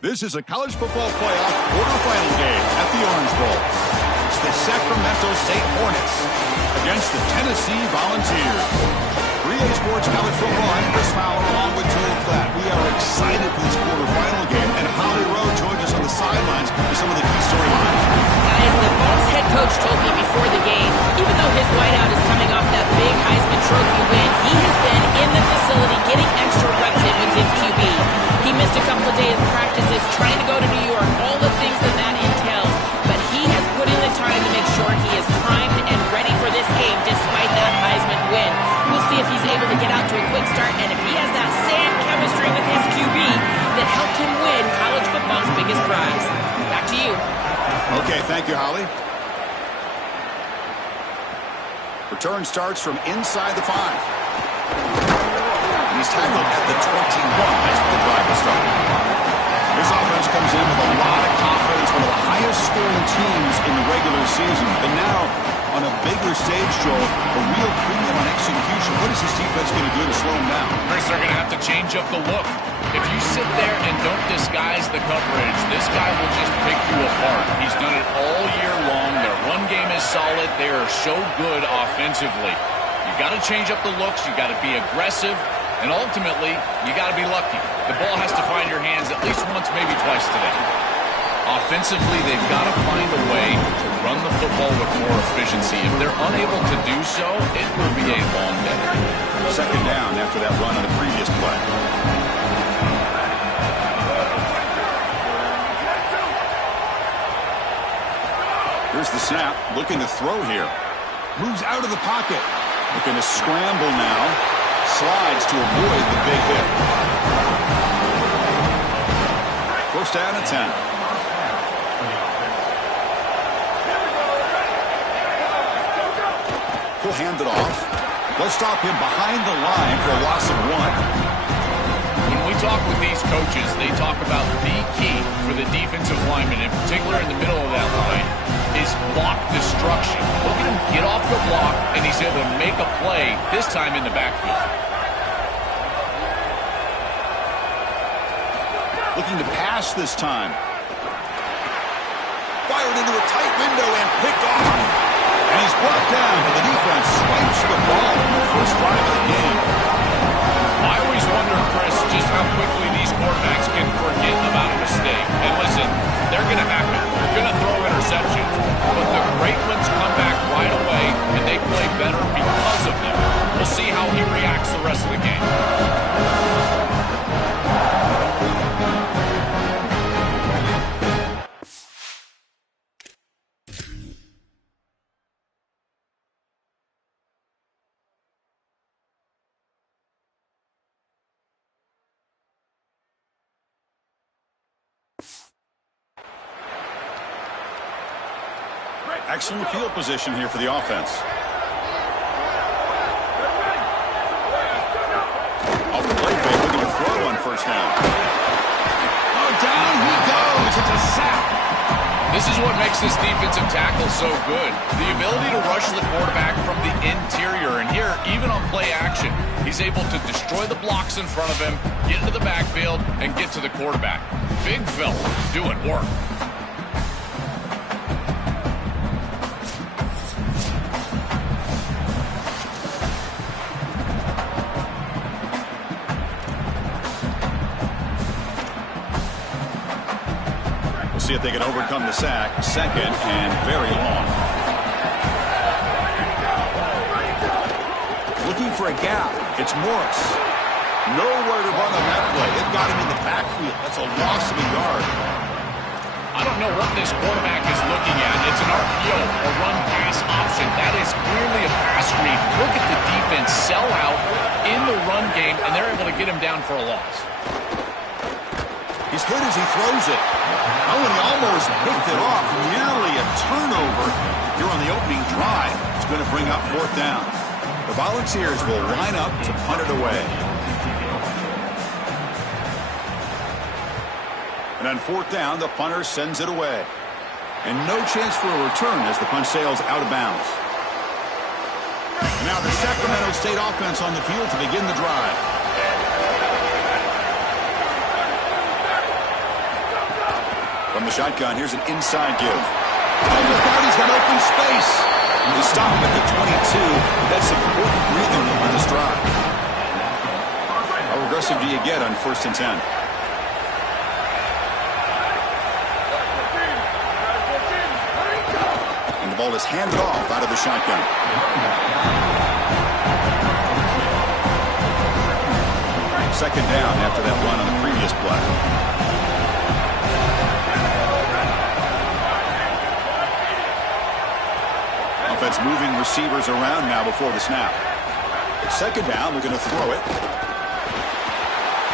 This is a college football playoff quarterfinal game at the Orange Bowl. It's the Sacramento State Hornets against the Tennessee Volunteers. 3A Sports College Football, I'm Chris Fowler along with Joel Klatt. We are excited for this quarterfinal game, and Holly Rowe joins us on the sidelines for some of the key storylines. Guys, the Vols head coach told me before the game, even though his whiteout is coming off that big Heisman Trophy win, he has been in the facility getting extra reps in with his QB. He missed a couple of days of practices trying to go to New York, all the things that entails, but he has put in the time to make sure he is primed and ready for this game despite that Heisman win. We'll see if he's able to get out to a quick start and if he has that same chemistry with his QB that helped him win college football's biggest prize. Back to you. Okay, thank you, Holly. Return starts from inside the 5. He's tackled at the 21. That's where the drive will start. This offense comes in with a lot of confidence, one of the highest scoring teams in the regular season. But now, on a bigger stage, Joel, a real premium on execution. What is this defense going to do to slow him down? Chris, they're going to have to change up the look. If you sit there and don't disguise the coverage, this guy will just pick you apart. He's done it all year long. Their run game is solid. They are so good offensively. You got to change up the looks. You got to be aggressive. And ultimately, you got to be lucky. The ball has to find your hands at least once, maybe twice today. Offensively, they've got to find a way to run the football with more efficiency. If they're unable to do so, it will be a long day. Second down after that run on the previous play. Here's the snap, looking to throw here. Moves out of the pocket. Looking to scramble now. Slides to avoid the big hit. First down and 10. He'll hand it off. They'll stop him behind the line for a loss of 1. When we talk with these coaches, they talk about the key for the defensive lineman, in particular in the middle of that line, is block destruction. Look at him get off the block, and he's able to make a play, this time in the backfield. Looking to pass this time. Fired into a tight window and picked off. And he's brought down, but the defense swipes the ball in the first drive of the game. I always wonder, Chris, just how quickly these quarterbacks can forget about a mistake. And listen, they're going to happen. They're going to throw interceptions. But the great ones come back right away, and they play better because of them. We'll see how he reacts the rest of the game. Excellent field position here for the offense. Off the play fake, looking to throw on first down. Oh, down he goes. It's a sack. This is what makes this defensive tackle so good. The ability to rush the quarterback from the interior. And here, even on play action, he's able to destroy the blocks in front of him, get into the backfield, and get to the quarterback. Big fella doing work. See if they can overcome the sack. Second and very long. Looking for a gap. It's Morris. Nowhere to run on that play. It got him in the backfield. That's a loss of a yard. I don't know what this quarterback is looking at. It's an RPO, a run-pass option. That is clearly a pass read. Look at the defense sell out in the run game, and they're able to get him down for a loss. He's hit as he throws it. Oh, and he almost picked it off. Nearly a turnover here on the opening drive. It's going to bring up fourth down. The Volunteers will line up to punt it away. And on fourth down, the punter sends it away. And no chance for a return as the punt sails out of bounds. And now the Sacramento State offense on the field to begin the drive. From the shotgun, here's an inside give. And look out, he's got open space. They stop at the 22. That's important breathing room on this drive. How aggressive do you get on 1st and 10? And the ball is handed off out of the shotgun. Second down after that run on the previous play. Offense moving receivers around now before the snap. Second down, we're going to throw it.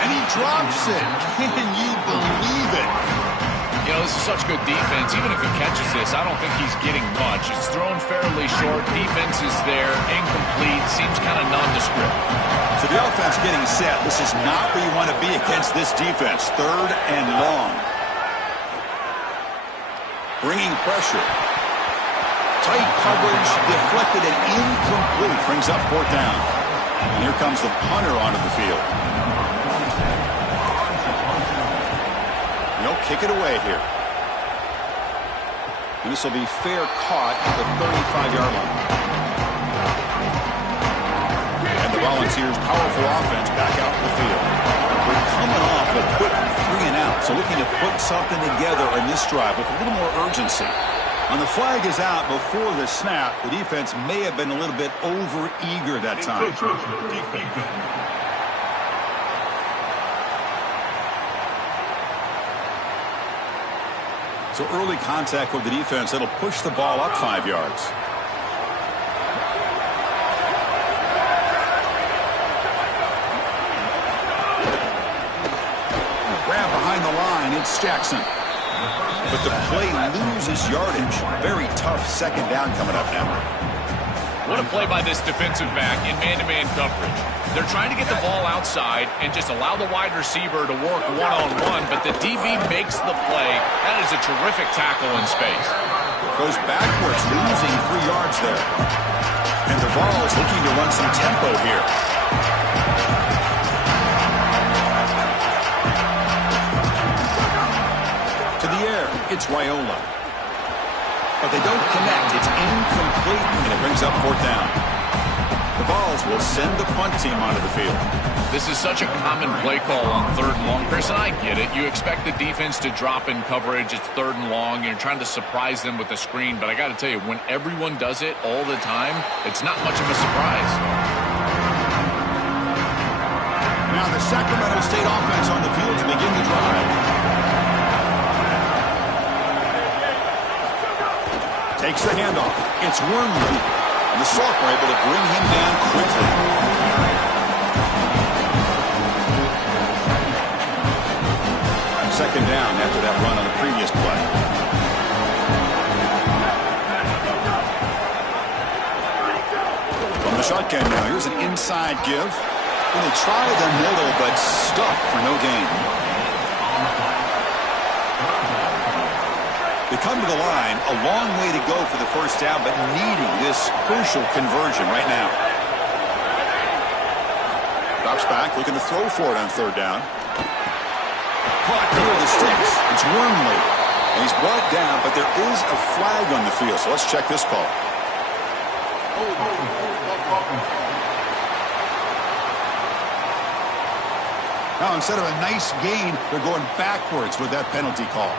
And he drops it. Can you believe it? You know, this is such good defense. Even if he catches this, I don't think he's getting much. It's thrown fairly short. Defense is there. Incomplete. Seems kind of nondescript. So the offense getting set. This is not where you want to be against this defense. 3rd and long. Bringing pressure. Tight coverage, deflected and incomplete. Brings up 4th down. And here comes the punter onto the field. They'll kick it away here. And this will be fair caught at the 35-yard line. And the Volunteers' powerful offense back out in the field. We're coming off a quick 3 and out, so looking to put something together in this drive with a little more urgency. And the flag is out before the snap. The defense may have been a little bit over-eager that time. So early contact with the defense, it'll push the ball up 5 yards. Grab behind the line, it's Jackson. But the play loses yardage. Very tough second down coming up now. What a play by this defensive back in man-to-man coverage. They're trying to get the ball outside and just allow the wide receiver to work one-on-one, but the DB makes the play. That is a terrific tackle in space. Goes backwards, losing 3 yards there. And the ball is looking to run some tempo here. To the air, it's Raiola. But they don't connect. It's incomplete, and it brings up 4th down. The Vols will send the punt team onto the field. This is such a common play call on 3rd and long. Chris, and I get it. You expect the defense to drop in coverage. It's 3rd and long. You're trying to surprise them with the screen. But I got to tell you, when everyone does it all the time, it's not much of a surprise. Now the Sacramento State offense on the field to begin the drive. Takes the handoff. It's Wormley. And the Salk are able to bring him down quickly. Second down after that run on the previous play. From the shotgun now, here's an inside give. And they try the middle, but stuffed for no gain. They come to the line, a long way to go for the first down, but needing this crucial conversion right now. Drops back, looking to throw for it on 3rd down. Caught near the sticks. It's Wormley. And he's brought down, but there is a flag on the field, so let's check this call. Now, instead of a nice gain, they're going backwards with that penalty call.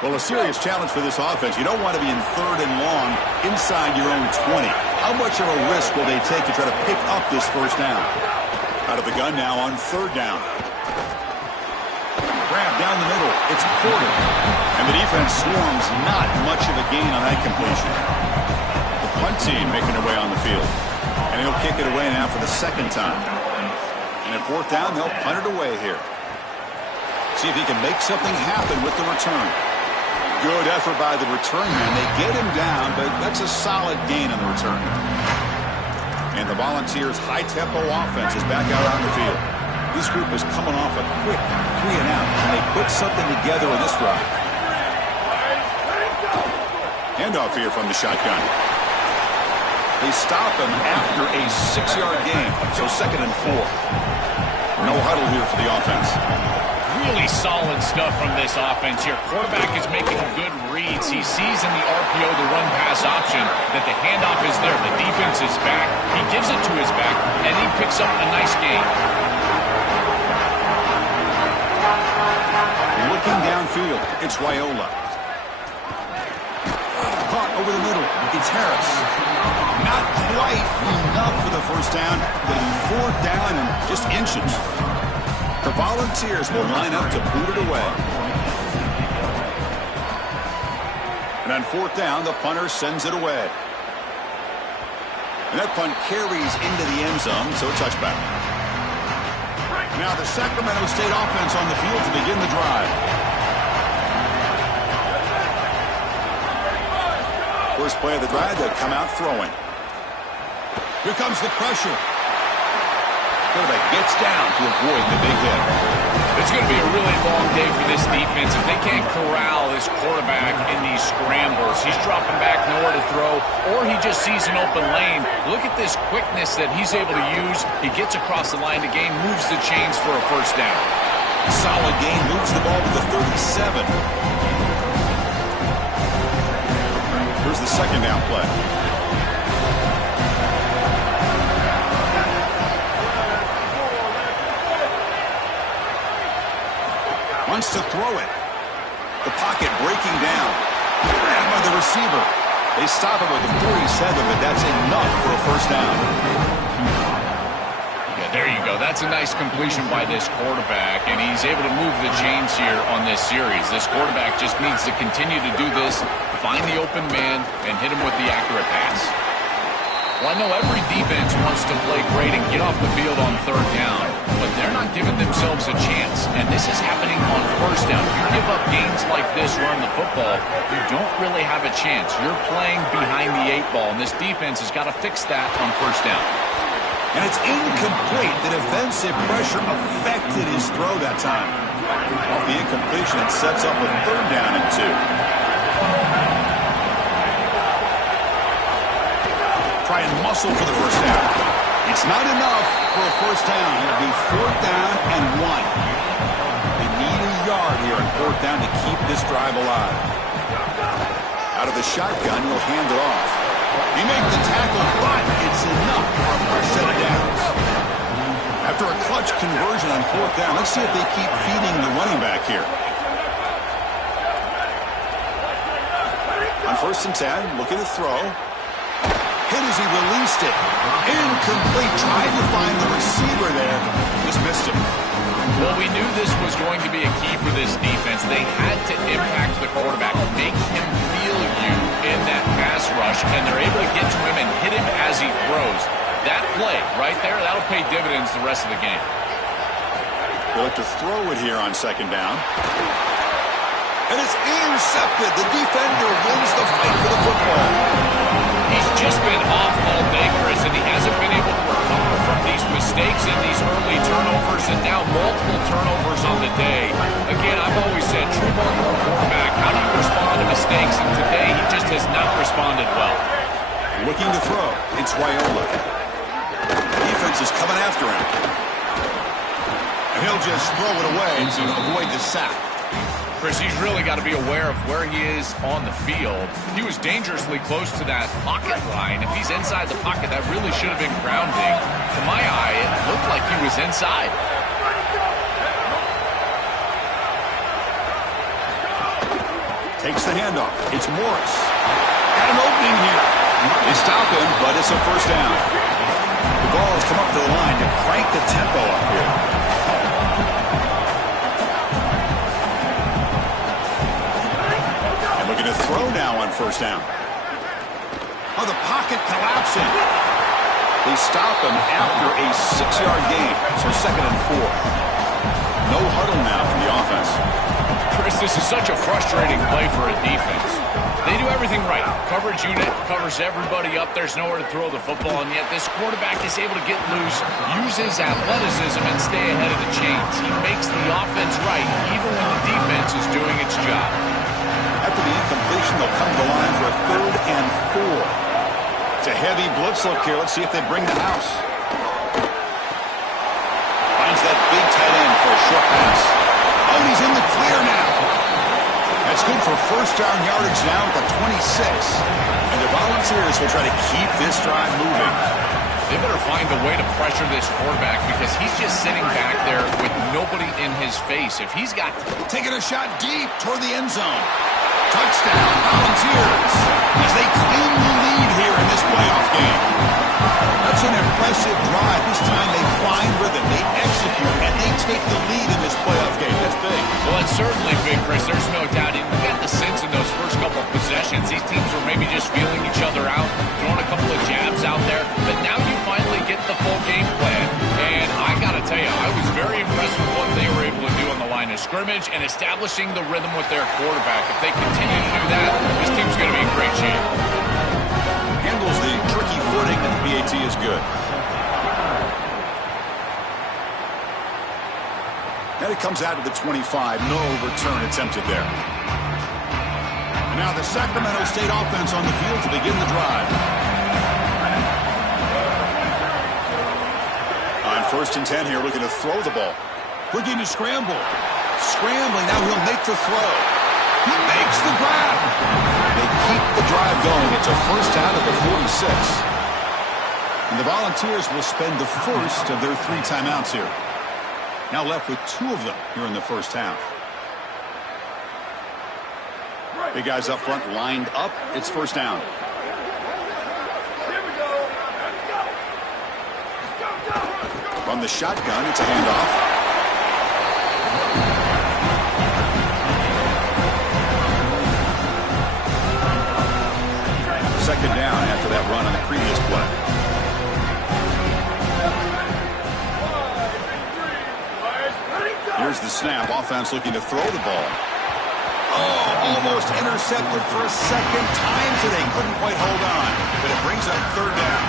Well, a serious challenge for this offense. You don't want to be in 3rd and long inside your own 20. How much of a risk will they take to try to pick up this first down? Out of the gun now on 3rd down. Grab down the middle. It's Porter. And the defense swarms. Not much of a gain on that completion. The punt team making their way on the field. And he'll kick it away now for the 2nd time. And at 4th down, they'll punt it away here. See if he can make something happen with the return. Good effort by the return man. They get him down, but that's a solid gain on the return. And the Volunteers' high-tempo offense is back out on the field. This group is coming off a quick 3 and out, and they put something together in this drive. Handoff here from the shotgun. They stop him after a 6-yard gain, so 2nd and 4. No huddle here for the offense. Really solid stuff from this offense here. Quarterback is making good reads. He sees in the RPO the run-pass option that the handoff is there. The defense is back. He gives it to his back, and he picks up a nice gain. Looking downfield, it's Raiola. Caught over the middle. It's Harris. Not quite enough for the first down. Going to be 4th down and just inches. The Volunteers will line up to boot it away. And on 4th down, the punter sends it away. And that punt carries into the end zone, so a touchback. Now the Sacramento State offense on the field to begin the drive. First play of the drive, they'll come out throwing. Here comes the pressure. Quarterback gets down to avoid the big hit. It's going to be a really long day for this defense. If they can't corral this quarterback in these scrambles, he's dropping back nowhere to throw, or he just sees an open lane. Look at this quickness that he's able to use. He gets across the line to gain, moves the chains for a first down. Solid gain, moves the ball to the 37. Here's the second down play. Wants to throw it. The pocket breaking down. Grabbed by the receiver. They stop him with the 47, but that's enough for a first down. Yeah, there you go. That's a nice completion by this quarterback, and he's able to move the chains here on this series. This quarterback just needs to continue to do this, find the open man, and hit him with the accurate pass. Well, I know every defense wants to play great and get off the field on 3rd down, but they're not giving themselves a chance, and this is happening on 1st down. If you give up gains like this running the football, you don't really have a chance. You're playing behind the 8 ball, and this defense has got to fix that on 1st down. And it's incomplete. The defensive pressure affected his throw that time. Off the incompletion, it sets up a 3rd down and 2. Try and muscle for the first down. It's not enough for a first down. It'll be 4th down and 1. They need a yard here on 4th down to keep this drive alive. Out of the shotgun, he'll hand it off. He made the tackle, but it's enough for a first set of downs. After a clutch conversion on 4th down, let's see if they keep feeding the running back here. On 1st and 10, looking to throw. Hit as he released it. Incomplete. Tried to find the receiver there. Just missed him. Well, we knew this was going to be a key for this defense. They had to impact the quarterback, make him feel you in that pass rush, and they're able to get to him and hit him as he throws. That play right there, that'll pay dividends the rest of the game. They look to throw it here on 2nd down. And it's intercepted. The defender wins the fight for the football. He's just been off all day, Chris, and he hasn't been able to recover from these mistakes and these early turnovers, and now multiple turnovers on the day. Again, I've always said, true mark of a quarterback, how do you respond to mistakes? And today, he just has not responded well. Looking to throw. It's Raiola. The defense is coming after him. And he'll just throw it away to avoid the sack. Chris, he's really got to be aware of where he is on the field. He was dangerously close to that pocket line. If he's inside the pocket, that really should have been grounding. To my eye, it looked like he was inside. Takes the handoff. It's Morris. Got an opening here. They stop him, but it's a first down. The ball has come up to the line to crank the tempo up here. Looking to throw now on 1st down. Oh, the pocket collapsing. They stop him after a 6-yard gain. So 2nd and 4. No huddle now for the offense. Chris, this is such a frustrating play for a defense. They do everything right. Coverage unit covers everybody up. There's nowhere to throw the football, and yet this quarterback is able to get loose, use his athleticism, and stay ahead of the chains. He makes the offense right, even when the defense is doing its job. After the incompletion, they'll come to the line for a 3rd and 4. It's a heavy blitz look here. Let's see if they bring the house. Finds that big tight end for a short pass. A he's in the clear now. That's good for first down yardage now at the 26. And the Volunteers will try to keep this drive moving. They better find a way to pressure this quarterback because he's just sitting back there with nobody in his face. If he's got... Taking a shot deep toward the end zone. Touchdown, Volunteers, as they claim the lead here in this playoff game. That's an impressive drive. This time they find rhythm, they execute, and they take the lead in this playoff game. That's big. Well, it's certainly big, Chris. There's no doubt. You got the sense in those first couple of possessions. These teams were maybe just feeling each other out, throwing a couple of jabs out there. But now you finally get the full game plan. And I got to tell you, I was very impressed with what they were able to do on the line of scrimmage and establishing the rhythm with their quarterback. If they continue to do that, this team's going to be in great shape. Handles the tricky footing, and the PAT is good. Then it comes out to the 25. No return attempted there. And now the Sacramento State offense on the field to begin the drive. On 1st and 10 here, looking to throw the ball. Looking to scramble. Scrambling, now he'll make the throw. He makes the grab. They keep the drive going. It's a first down at the 46. And the Volunteers will spend the first of their 3 timeouts here. Now left with 2 of them here in the first half. Big guys up front lined up. It's first down. From the shotgun, it's a handoff. Second down after that run on the previous play. Here's the snap. Offense looking to throw the ball. Oh, almost intercepted for a second time today. Couldn't quite hold on, but it brings up third down.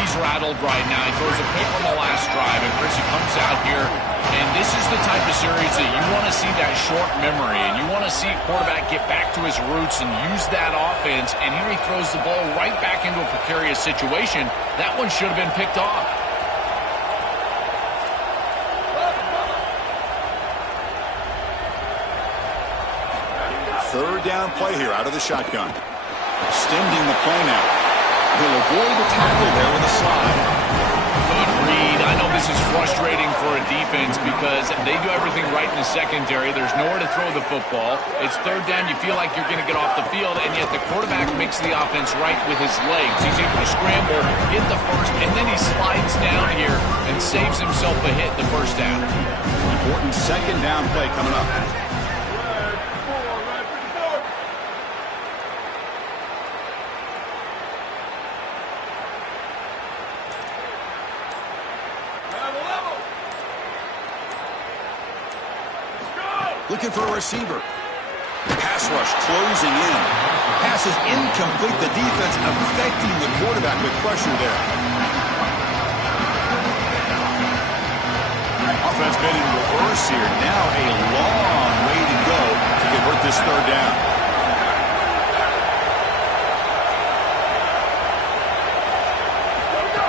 He's rattled right now. He throws a pick on the last drive, and Chris, he comes out here, and this is the type of series that you want to see that short memory, and you want to see a quarterback get back to his roots and use that offense, and here he throws the ball right back into a precarious situation. That one should have been picked off. Third down play here out of the shotgun. Extending the play now. He'll avoid the tackle there with a slide. Good read. I know this is frustrating for a defense because they do everything right in the secondary. There's nowhere to throw the football. It's third down. You feel like you're going to get off the field, and yet the quarterback makes the offense right with his legs. He's able to scramble, get the first, and then he slides down here and saves himself a hit the first down. Important second down play coming up. Looking for a receiver. Pass rush closing in. Pass is incomplete. The defense affecting the quarterback with pressure there. Offense been in reverse here. Now a long way to go to convert this third down.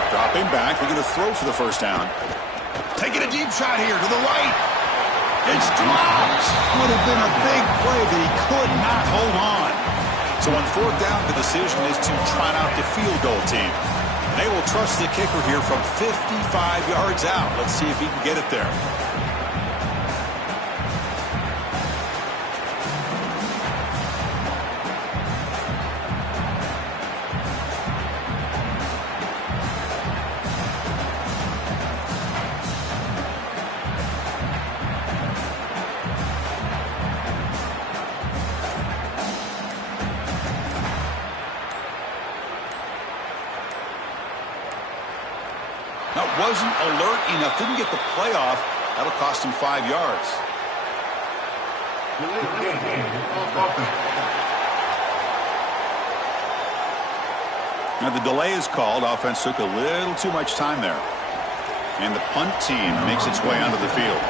Dropping back. Looking to throw for the first down. Taking a deep shot here to the right. It's dropped. Would have been a big play, but he could not hold on. So on fourth down, the decision is to trot out the field goal team. They will trust the kicker here from 55 yards out. Let's see if he can get it there. That wasn't alert enough. Didn't get the playoff. That'll cost him 5 yards. Now the delay is called. Offense took a little too much time there. And the punt team makes its way onto the field.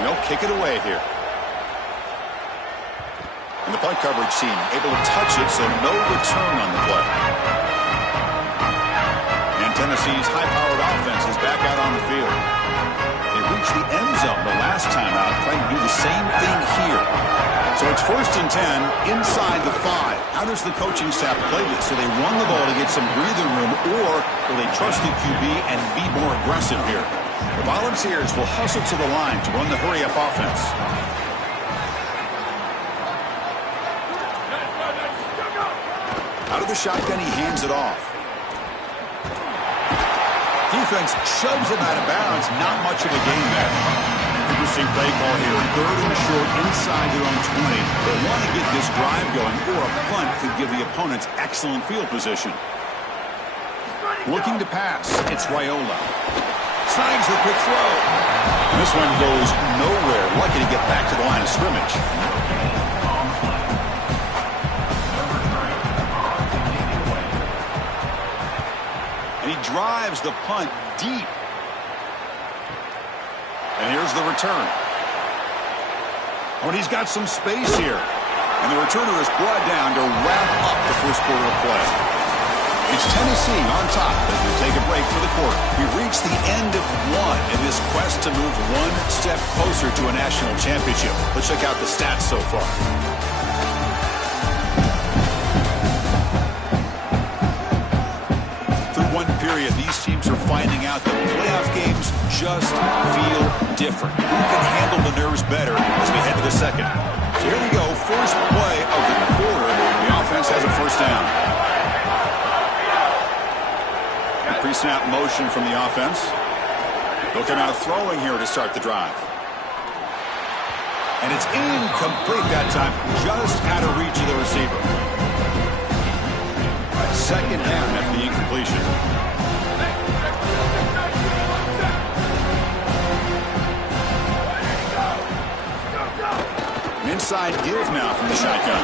They'll kick it away here. And the punt coverage team able to touch it, so no return on the play. Tennessee's high-powered offense is back out on the field. They reached the end zone the last time out, trying to do the same thing here. So it's 1st and 10 inside the 5. How does the coaching staff play this? So they run the ball to get some breathing room, or will they trust the QB and be more aggressive here? The Volunteers will hustle to the line to run the hurry-up offense. Out of the shotgun, he hands it off. Defense shoves him out of bounds. Not much of a gain there. Interesting play call here. 3rd and short inside their own 20. They want to get this drive going, or a punt could give the opponents excellent field position. Looking to pass. It's Raiola. Snags the quick throw. This one goes nowhere. Lucky to get back to the line of scrimmage. And he drives the punt deep. And here's the return. Oh, and he's got some space here. And the returner is brought down to wrap up the first quarter of play. It's Tennessee on top as we take a break for the quarter. We've reached the end of one in this quest to move one step closer to a national championship. Let's check out the stats so far. One period, these teams are finding out that playoff games just feel different. Who can handle the nerves better as we head to the second? So here we go, first play of the quarter. The offense has a first down. Pre-snap motion from the offense. They'll come out throwing here to start the drive. And it's incomplete that time, just out of reach of the receiver. Second down after the incompletion. An inside give now from the shotgun.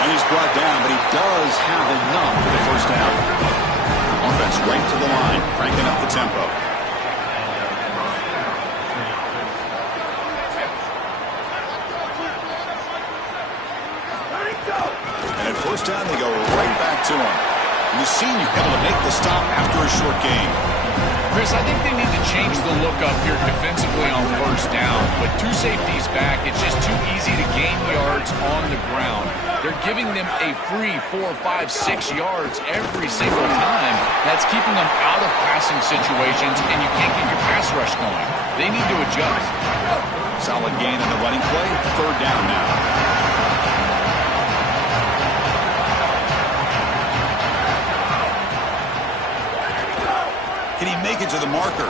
And he's brought down, but he does have enough for the first down. Offense right to the line, cranking up the tempo. And at first down, they go right back to him. And the senior able to make the stop after a short gain. Chris, I think they need to change the look up here defensively on first down. With 2 safeties back, it's just too easy to gain yards on the ground. They're giving them a free 4, 5, 6 yards every single time. That's keeping them out of passing situations, and you can't get your pass rush going. They need to adjust. Solid gain on the running play. 3rd down now. Can he make it to the marker?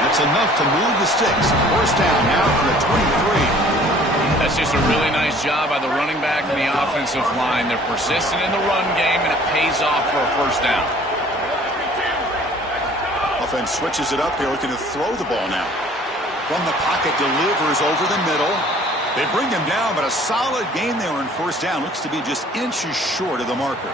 That's enough to move the sticks. First down now from the 23. That's just a really nice job by the running back and the offensive line. They're persistent in the run game, and it pays off for a first down. Offense switches it up here, looking to throw the ball now. From the pocket, delivers over the middle. They bring him down, but a solid gain there on first down. Looks to be just inches short of the marker.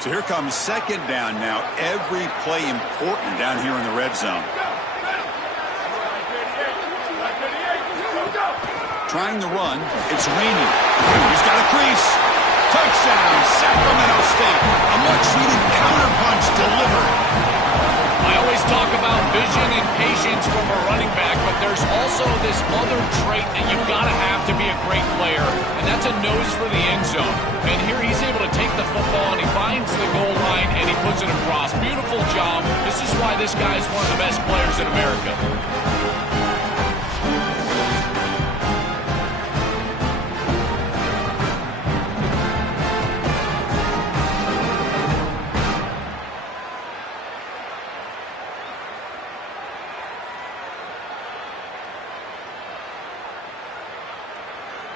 So here comes second down now. Every play important down here in the red zone. Trying to run. It's Rainey. He's got a crease. Touchdown, Sacramento State. A much-needed counterpunch delivered. I always talk about vision and patience from a running back, but there's also this other trait that you've got to have to be a great player, and that's a nose for the end zone. And here he's able to take the football, and he finds the goal line, and he puts it across. Beautiful job. This is why this guy is one of the best players in America.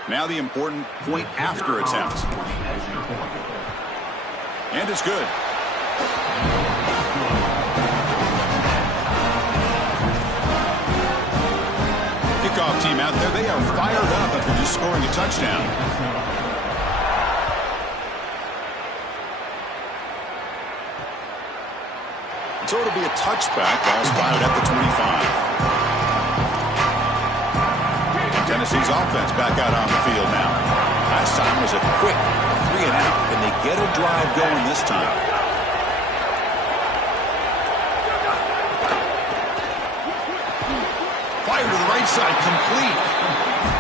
Now the important point after attempt. And it's good. Kickoff team out there. They are fired up after just scoring a touchdown. So it'll be a touchback. Ball spotted at the 25. Tennessee's offense back out on the field now. Last time was a quick 3-and-out. Can they get a drive going this time? Fire to the right side, complete.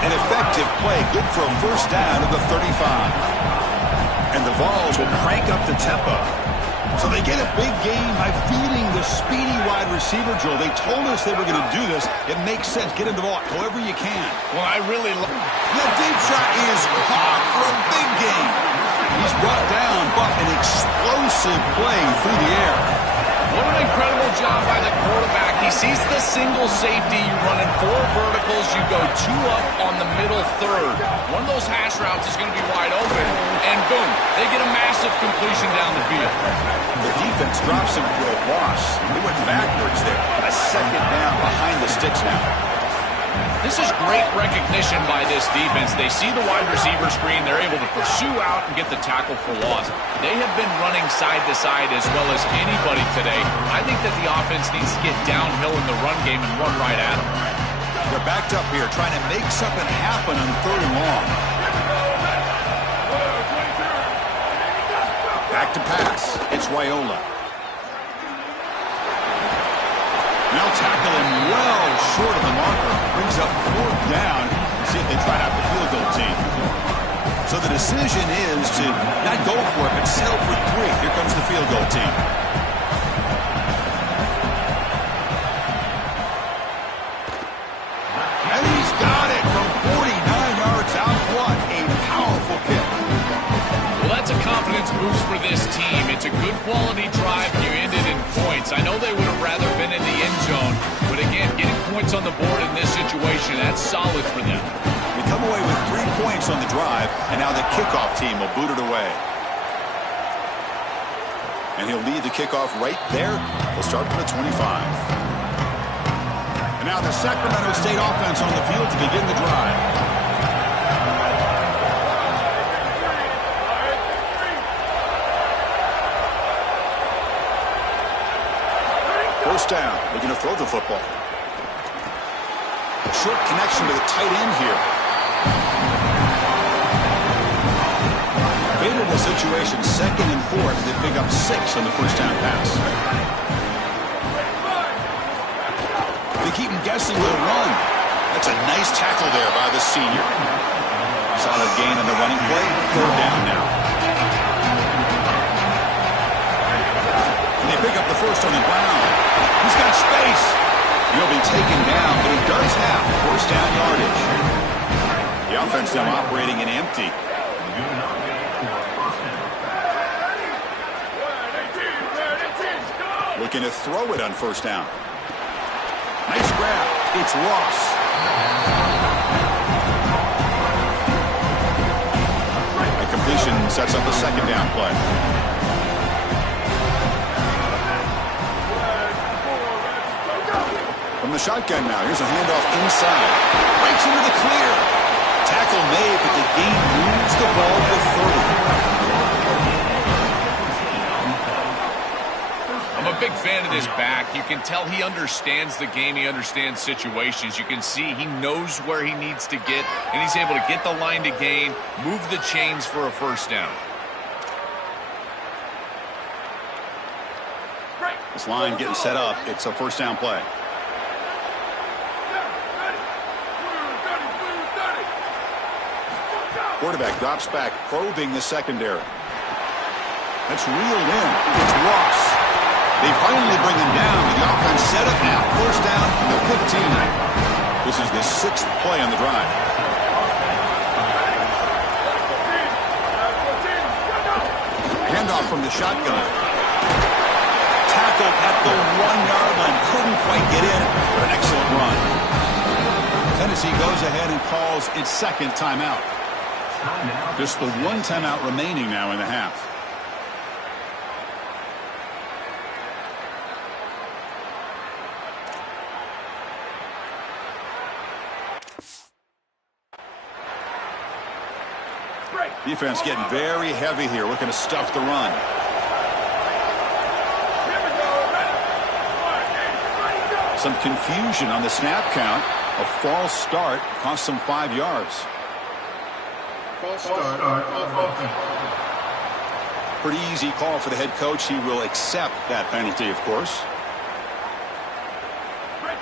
An effective play, good for a first down at the 35. And the Vols will crank up the tempo. So they get a big gain by feeding the speedy wide receiver drill. They told us they were going to do this. It makes sense. Get him the ball however you can. Well, I really love the deep shot is caught for a big gain. He's brought down, but an explosive play through the air. What an incredible job by the quarterback. He sees the single safety. You run in 4 verticals. You go 2 up on the middle third. One of those hash routes is going to be wide open. And boom, they get a massive completion down the field. The defense drops him for a loss. They went backwards there. A second down behind the sticks now. This is great recognition by this defense. They see the wide receiver screen. They're able to pursue out and get the tackle for loss. They have been running side to side as well as anybody today. I think that the offense needs to get downhill in the run game and run right at them. They're backed up here trying to make something happen on 3rd and long. Back to pass. It's Raiola. They'll tackle him well short of the marker. Brings up 4th down. See if they try out the field goal team. So the decision is to not go for it, but settle for 3. Here comes the field goal team. And he's got it from 49 yards out. What a powerful kick. Well, that's a confidence boost for this team. It's a good quality drive, and you ended in points. I know they would have rather been in the end zone, but again, getting points on the board in this situation, that's solid for them. We come away with 3 points on the drive, and now the kickoff team will boot it away. And he'll lead the kickoff right there. We'll start from the 25. And now the Sacramento State offense on the field to begin the drive. First down, looking to throw the football. Short connection to the tight end here. Favorable situation, 2nd and 4. They pick up 6 on the first down pass. They keep him guessing with a run. That's a nice tackle there by the senior. Solid gain on the running play. 3rd down now. And they pick up the first on the ground. He's got space. He'll be taken down, but he does have first down yardage. The offense now operating in empty. Looking to throw it on first down. Nice grab. It's Ross. A completion sets up the 2nd down play. From the shotgun now. Here's a handoff inside. Breaks into the clear. Tackle made, but the gain moves the ball to 30. I'm a big fan of this back. You can tell he understands the game. He understands situations. You can see he knows where he needs to get, and he's able to get the line to gain, move the chains for a first down. This line getting set up. It's a first down play. Quarterback drops back, probing the secondary. That's reeled in. It's Ross. They finally bring him down with the offense set up now. First down from the 15. This is the 6th play on the drive. Handoff from the shotgun. Tackled at the 1-yard line. Couldn't quite get in, but an excellent run. Tennessee goes ahead and calls its 2nd timeout. Just the 1 timeout remaining now in the half. Defense getting very heavy here, looking to stuff the run. Some confusion on the snap count. A false start cost them 5 yards. False start. Pretty easy call for the head coach. He will accept that penalty, of course.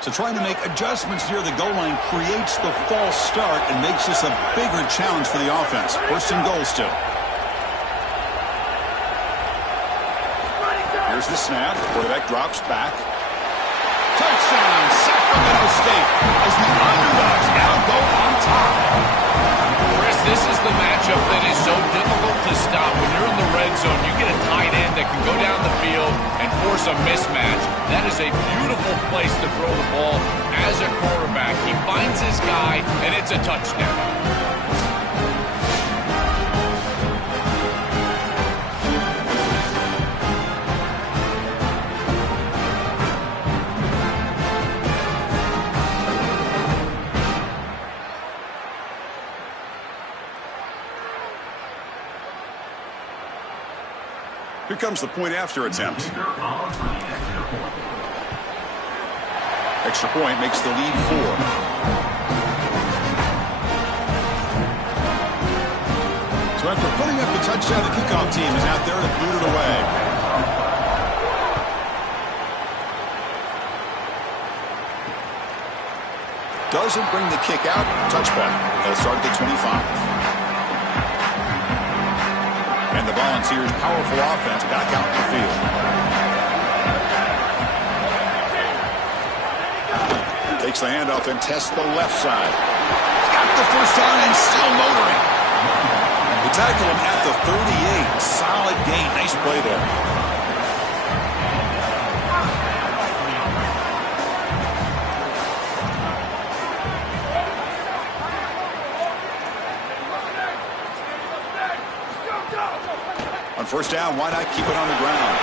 So trying to make adjustments near the goal line creates the false start and makes this a bigger challenge for the offense. First and goal still. Here's the snap. Quarterback drops back. Touchdown, Sacramento State, as the underdogs now go on top. Chris, this is the matchup that is so difficult to stop. When you're in the red zone, you get a tight end that can go down the field and force a mismatch. That is a beautiful place to throw the ball as a quarterback. He finds his guy, and it's a touchdown. Here comes the point after attempt. Extra point makes the lead 4. So after putting up the touchdown, the kickoff team is out there to boot it away. Doesn't bring the kick out. Touchback. They'll start at the 25. And the Volunteers' powerful offense back out in the field. Takes the handoff and tests the left side. Got the first down and still motoring. They tackle him at the 38. Solid gain. Nice play there. On first down, why not keep it on the ground?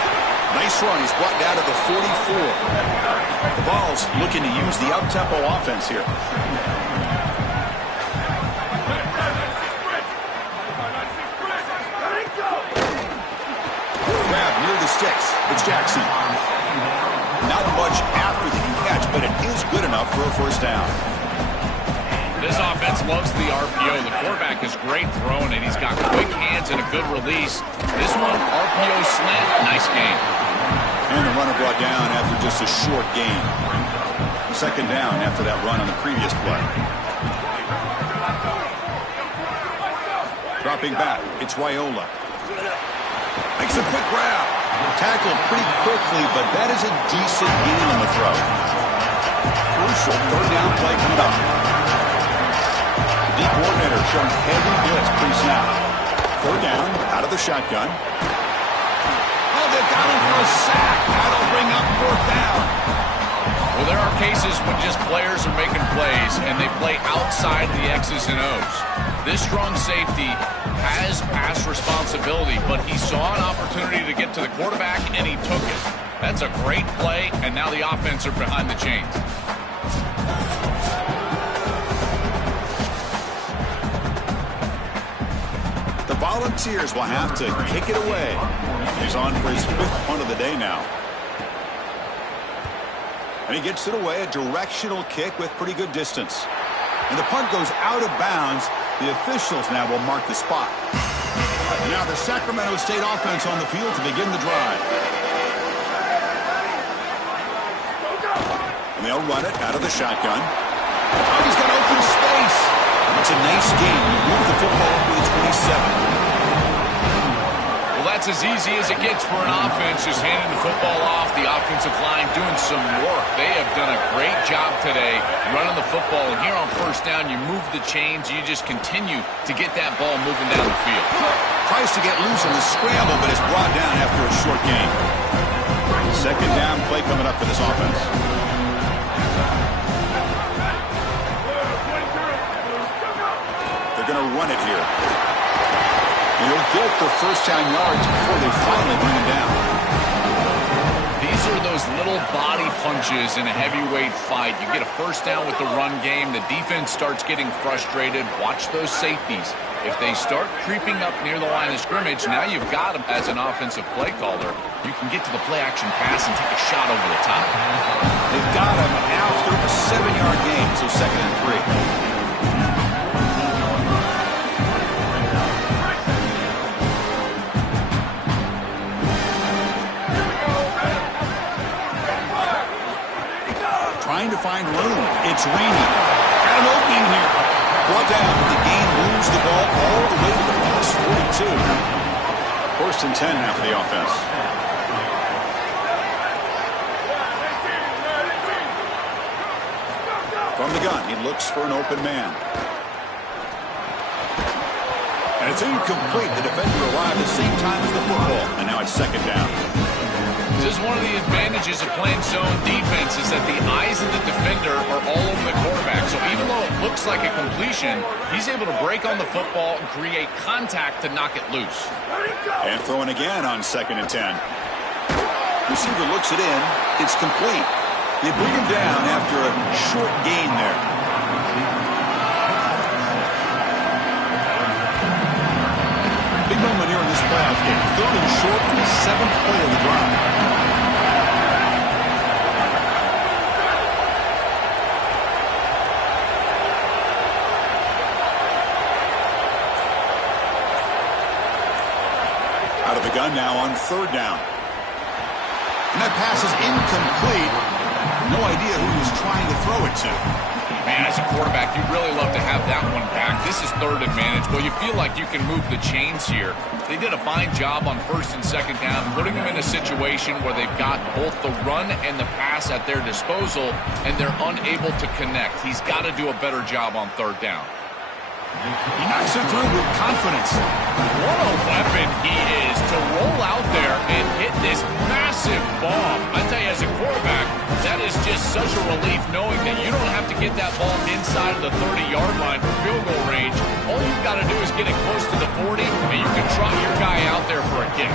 Nice run. He's brought down to the 44. The Vols looking to use the up-tempo offense here. Grab near the sticks. It's Jackson. Not much after the catch, but it is good enough for a first down. This offense loves the RPO. The quarterback is great throwing it. He's got quick hands and a good release. This one, RPO slant, nice game. And the runner brought down after just a short gain. Second down after that run on the previous play. Dropping back, it's Raiola. Makes a quick grab. Tackled pretty quickly, but that is a decent gain on the throw. Crucial third down play coming up. The coordinator showing heavy blitz pre-snap. Third down, out of the shotgun. Oh, they've got him for a sack. That'll bring up fourth down. Well, there are cases when just players are making plays and they play outside the X's and O's. This strong safety has pass responsibility, but he saw an opportunity to get to the quarterback and he took it. That's a great play, and now the offense are behind the chains. The Volunteers will have to kick it away. He's on for his 5th punt of the day now. And he gets it away, a directional kick with pretty good distance. And the punt goes out of bounds. The officials now will mark the spot. And now the Sacramento State offense on the field to begin the drive. And they'll run it out of the shotgun. Oh, he's got open space. It's a nice game. Move the football up to the 27. Well, that's as easy as it gets for an offense, just handing the football off. The offensive line doing some work. They have done a great job today running the football. And here on first down, you move the chains. You just continue to get that ball moving down the field. Tries to get loose on the scramble, but is brought down after a short gain. Second down play coming up for this offense. They're going to run it here. And he'll get the first down yards before they finally bring him down. These are those little body punches in a heavyweight fight. You get a first down with the run game. The defense starts getting frustrated. Watch those safeties. If they start creeping up near the line of scrimmage, now you've got them as an offensive play caller. You can get to the play-action pass and take a shot over the top. They've got him after a 7-yard gain, so 2nd and 3. Trying to find room. It's raining. Got an opening here. Brought down. The gain moves the ball all the way to the pass 42. 1st and 10 now for the offense. From the gun, he looks for an open man. And it's incomplete. The defender arrived at the same time as the football. And now it's 2nd down. This is one of the advantages of playing zone defense is that the eyes of the defender are all over the quarterback. So even though it looks like a completion, he's able to break on the football and create contact to knock it loose. And throwing again on 2nd and 10. Receiver looks it in. It's complete. They bring him down after a short gain there. Big moment here in this playoff game. 3rd and short on the 7th play of the drive. Out of the gun now on 3rd down. And that pass is incomplete. No idea who he was trying to throw it to. Man, as a quarterback, you'd really love to have that one back. This is 3rd advantage. Well, you feel like you can move the chains here. They did a fine job on 1st and 2nd down, putting them in a situation where they've got both the run and the pass at their disposal, and they're unable to connect. He's got to do a better job on 3rd down. He knocks it through with confidence. What a weapon he is to roll out there and hit this massive bomb. I tell you, as a quarterback, that is just such a relief knowing that you don't have to get that ball inside of the 30-yard line for field goal range. All you've got to do is get it close to the 40, and you can trot your guy out there for a kick.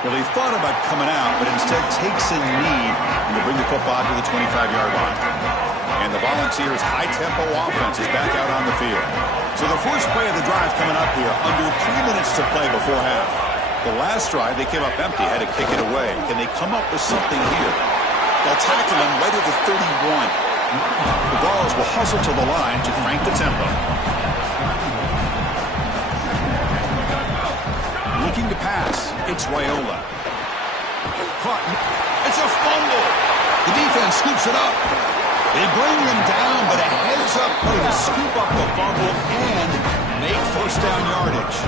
Well, he thought about coming out, but instead takes a knee and to bring the football to the 25-yard line. And the Volunteers' high-tempo offense is back out on the field. So the first play of the drive coming up here, under 3 minutes to play before half. The last drive, they came up empty, had to kick it away. Can they come up with something here? They'll tackle him right at the 31. The Vols will hustle to the line to crank the tempo. Looking to pass. It's Raiola. Caught. It's a fumble. The defense scoops it up. They bring them down, but a heads-up play to scoop up the fumble and make 1st down yardage.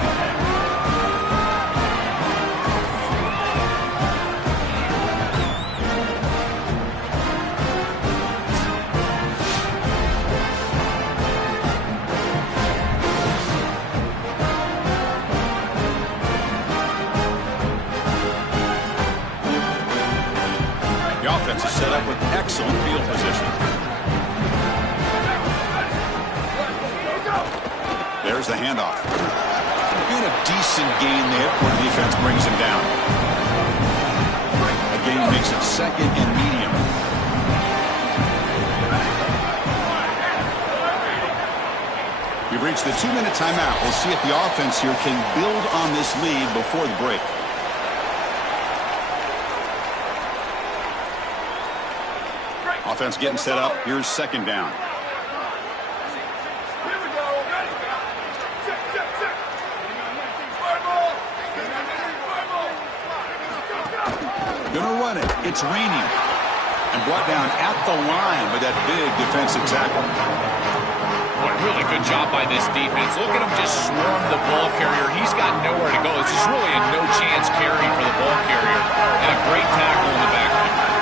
Is set up with excellent field position. There's the handoff. And a decent gain there where the defense brings him down. A gain makes it 2nd and medium. We've reached the 2-minute timeout. We'll see if the offense here can build on this lead before the break. Offense getting set up. Here's 2nd down. Gonna run it. It's raining. And brought down at the line by that big defensive tackle. What a really good job by this defense. Look at him just swarm the ball carrier. He's got nowhere to go. This is really a no-chance carry for the ball carrier. And a great tackle in the backfield.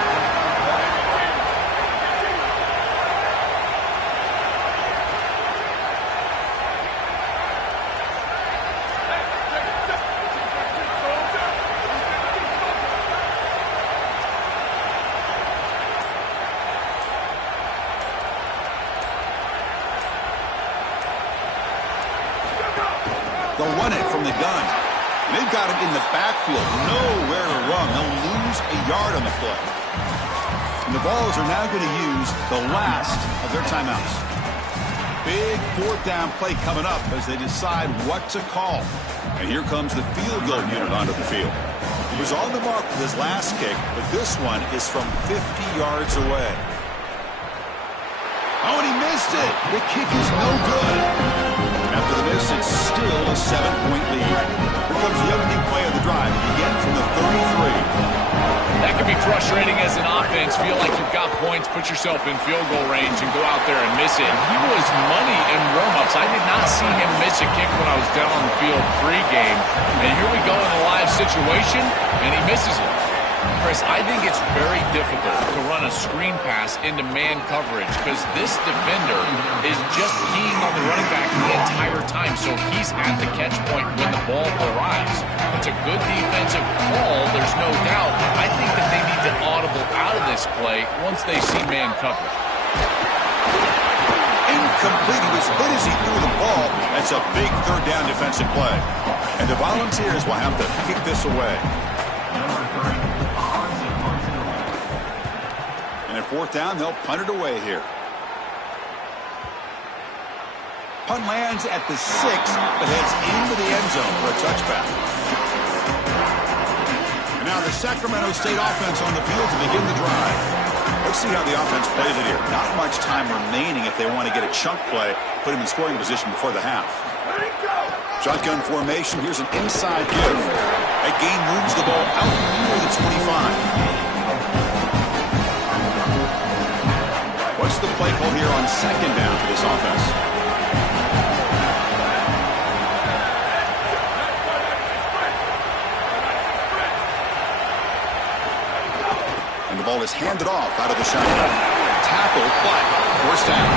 They'll run it. the gun. And they've got him in the backfield. Nowhere to run. They'll lose a yard on the play. And the Vols are now going to use the last of their timeouts. Big fourth down play coming up as they decide what to call. And here comes the field goal unit onto the field. He was on the mark with his last kick, but this one is from 50 yards away. Oh, and he missed it. The kick is no good. After the miss, it's still a 7-point lead. Here comes the opening play of the drive, again from the 33. That can be frustrating as an offense. Feel like you've got points, put yourself in field goal range, and go out there and miss it. He was money in warm-ups. I did not see him miss a kick when I was down on the field pre-game. And here we go in a live situation, and he misses it. Chris, I think it's very difficult to run a screen pass into man coverage because this defender is just keying on the running back the entire time, so he's at the catch point when the ball arrives. It's a good defensive call, there's no doubt. I think that they need to audible out of this play once they see man coverage. Incomplete. He was hit as he threw the ball. That's a big third down defensive play. And the Volunteers will have to kick this away. And at fourth down, they'll punt it away here. Punt lands at the 6, but heads into the end zone for a touchback. And now the Sacramento State offense on the field to begin the drive. Let's see how the offense plays it here. Not much time remaining if they want to get a chunk play, put him in scoring position before the half. Shotgun formation. Here's an inside give. That gain moves the ball out near the 25. What's the play call here on second down for this offense? And the ball is handed off out of the shotgun. Tackled, but first down.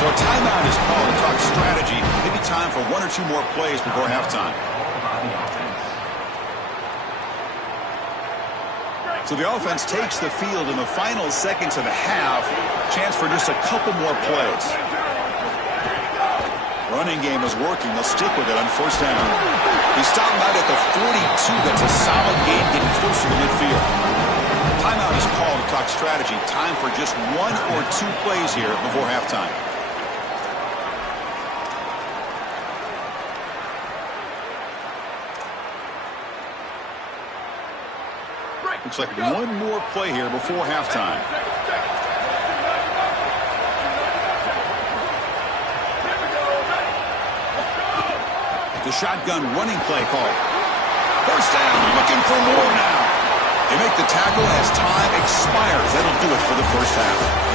So a timeout is called to talk strategy. Maybe time for one or two more plays before halftime. So the offense takes the field in the final seconds of the half. Chance for just a couple more plays. Running game is working. They'll stick with it on first down. He stopped out at the 42. That's a solid gain getting closer to midfield. Timeout is called to talk strategy. Time for just one or two plays here before halftime. Looks like one more play here before halftime. The shotgun running play call. First down, looking for more now. They make the tackle as time expires. That'll do it for the first half.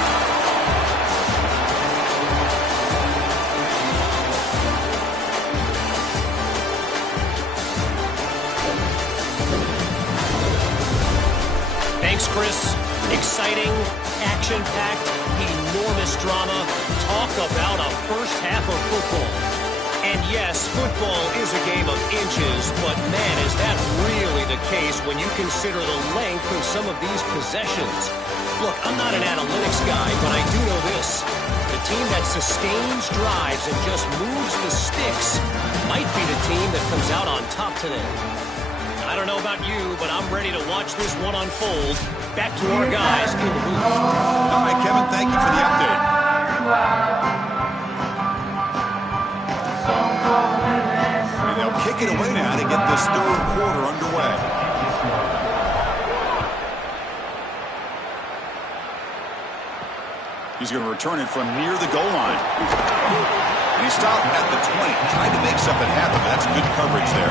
Thanks, Chris. Exciting, action-packed, enormous drama. Talk about a first half of football. And yes, football is a game of inches, but man, is that really the case when you consider the length of some of these possessions. Look, I'm not an analytics guy, but I do know this. The team that sustains drives and just moves the sticks might be the team that comes out on top today. I don't know about you, but I'm ready to watch this one unfold. Back to our guys in the booth. All right, Kevin, thank you for the update. And they'll kick it away now to get this third quarter underway. He's going to return it from near the goal line. And he stopped at the 20, trying to make something happen, but that's good coverage there.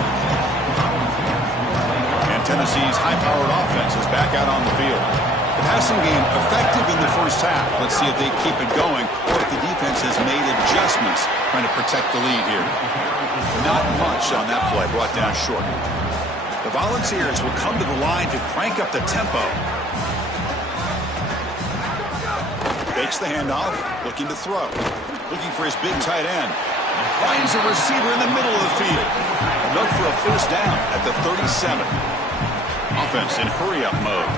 Tennessee's high-powered offense is back out on the field. The passing game effective in the first half. Let's see if they keep it going or if the defense has made adjustments trying to protect the lead here. Not much on that play, brought down short. The Volunteers will come to the line to crank up the tempo. Fakes the handoff, looking to throw. Looking for his big tight end. Finds a receiver in the middle of the field. Look for a first down at the 37. Offense in hurry-up mode.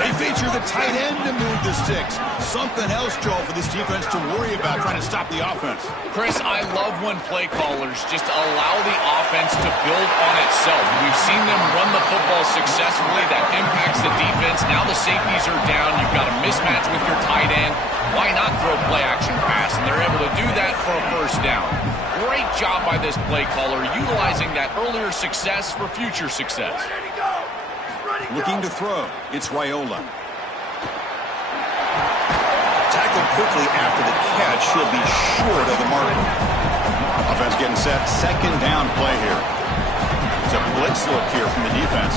They feature the tight end to move the sticks. Something else, Joel, for this defense to worry about trying to stop the offense. Chris, I love when play callers just allow the offense to build on itself. We've seen them run the football successfully. That impacts the defense. Now the safeties are down. You've got a mismatch with your tight end. Why not throw play-action pass? And they're able to do that for a first down. Great job by this play caller, utilizing that earlier success for future success. Looking to throw. It's Raiola. Tackled quickly after the catch. He'll be short of the mark. Offense getting set. Second down play here. It's a blitz look here from the defense.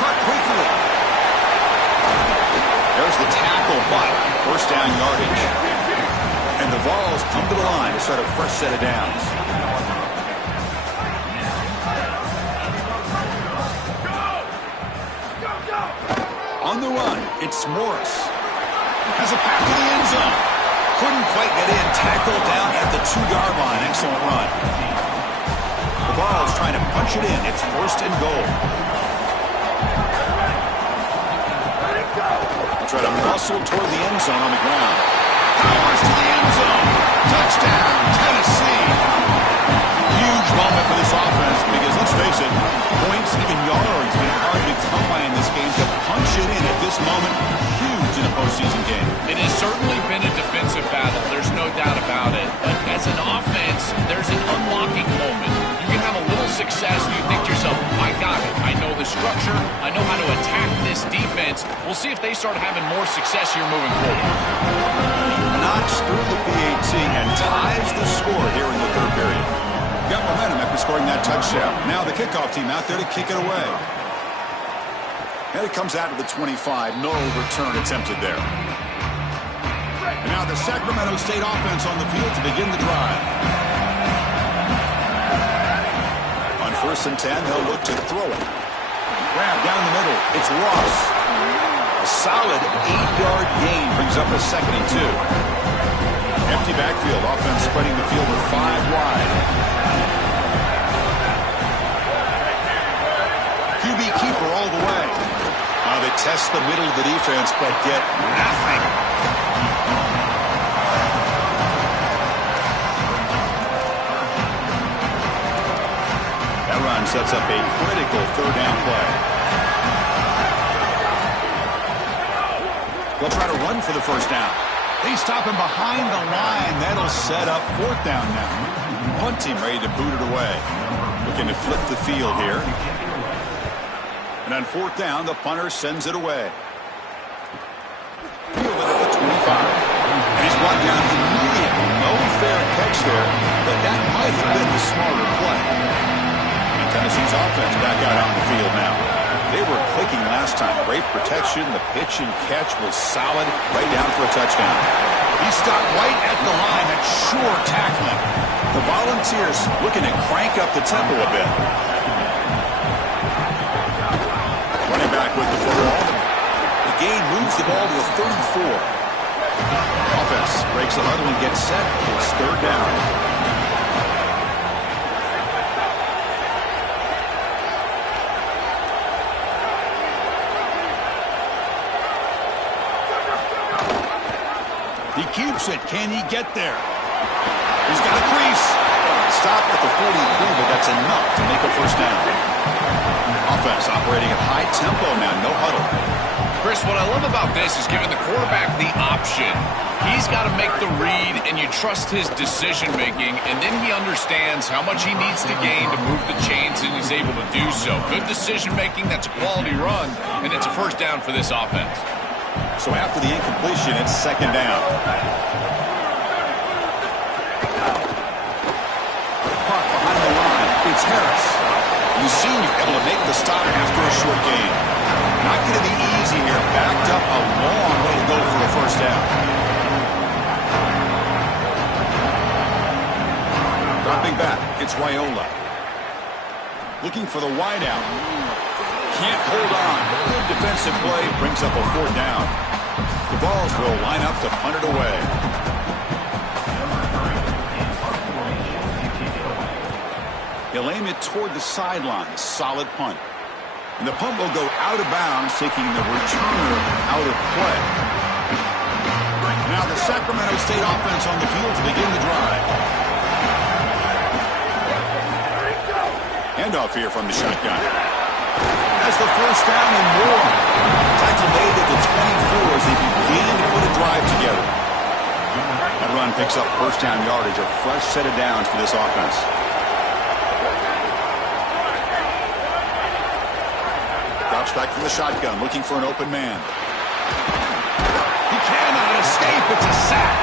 Cut quickly. There's the tackle, but first down yardage. And the Vols come to the line to start a fresh set of downs. On the run, it's Morris. Has a pass to the end zone. Couldn't quite get in. Tackled down at the 2-yard line. Excellent run. The Vols trying to punch it in. It's first and goal. Try to muscle toward the end zone on the ground. Powers to the end zone. Touchdown, Tennessee. Huge moment for this offense because, let's face it, points, even yards, been hard to come by in this game. To punch it in at this moment, huge in a postseason game. It has certainly been a defensive battle. There's no doubt about it. But as an offense, there's an unlocking moment. You can have a little success and you think to yourself, I got it. I know the structure. I know how to attack this defense. We'll see if they start having more success here moving forward. Knocks through the PAT and ties the score here in the third period. Got momentum after scoring that touchdown. Now the kickoff team out there to kick it away. And it comes out to the 25. No return attempted there. And now the Sacramento State offense on the field to begin the drive. On first and 10, they'll look to throw it. Grab down the middle. It's Ross. A solid 8-yard gain brings up a second and 2. Empty backfield. Offense spreading the field with 5 wide. QB keeper all the way. They test the middle of the defense, but get nothing. That run sets up a critical third down play. They'll try to run for the first down. They stop him behind the line. That'll set up fourth down now. Punt team ready to boot it away. Looking to flip the field here. And on fourth down, the punter sends it away. Fielded at the 25. And he's brought down immediately. No fair catch there, but that might have been the smarter play. And Tennessee's offense back out on the field now. They were clicking last time. Great protection. The pitch and catch was solid. Right down for a touchdown. He stopped right at the line. That's sure tackling. The Volunteers looking to crank up the tempo a bit. Running back with the football. The gain moves the ball to the 34. Offense breaks the huddle and gets set. It's third down. He keeps it. Can he get there? He's got a crease. Stop at the 43, but that's enough to make a first down. Offense operating at high tempo now, no huddle. Chris, what I love about this is giving the quarterback the option. He's got to make the read, and you trust his decision-making, and then he understands how much he needs to gain to move the chains, and he's able to do so. Good decision-making, that's a quality run, and it's a first down for this offense. So after the incompletion, it's second down. Park behind the line. It's Harris. You see you're able to make the stop after a short gain. Not going to be easy here. Backed up a long way to go for a first down. Dropping back, it's Raiola. Looking for the wideout. Can't hold on. Good defensive play brings up a fourth down. The Vols will line up to punt it away. He'll aim it toward the sideline. Solid punt. And the punt will go out of bounds, taking the returner out of play. Now the Sacramento State offense on the field to begin the drive. Handoff here from the shotgun. That's the first down and more. Tackle made at the 24 as they begin to put a drive together. That run picks up first down yardage, a fresh set of downs for this offense. Drops back from the shotgun, looking for an open man. He cannot escape. It's a sack.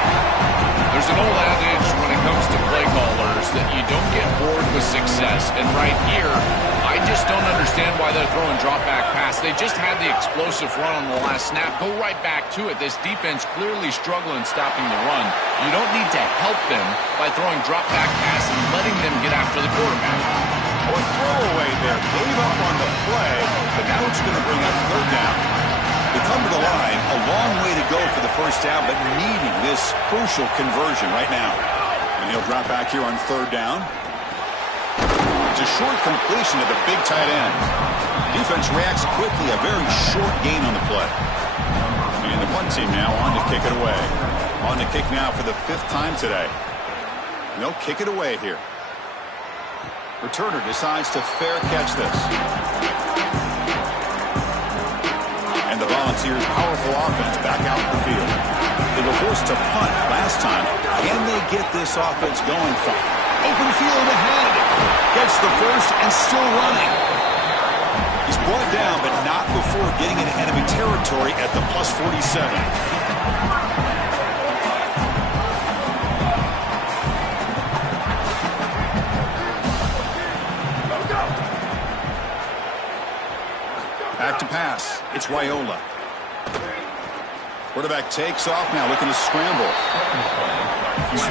There's an old adage when it comes to play callers that you don't get bored with success. And right here, I just don't understand why they're throwing drop-back pass. They just had the explosive run on the last snap. Go right back to it. This defense clearly struggling stopping the run. You don't need to help them by throwing drop-back pass and letting them get after the quarterback. Or throwaway there. Gave up on the play, but now it's going to bring up third down. They come to the line, a long way to go for the first down, but needing this crucial conversion right now. And he'll drop back here on third down. It's a short completion to the big tight end. Defense reacts quickly, a very short gain on the play. And the punt team now on to kick it away. On to kick now for the 5th time today. And they'll kick it away here. Returner decides to fair catch this. And the Volunteers' powerful offense back out in the field. They were forced to punt last time. Can they get this offense going from open field ahead? Gets the first and still running. He's brought down, but not before getting into enemy territory at the plus 47. Back to pass. It's Raiola. Quarterback takes off now, looking to scramble.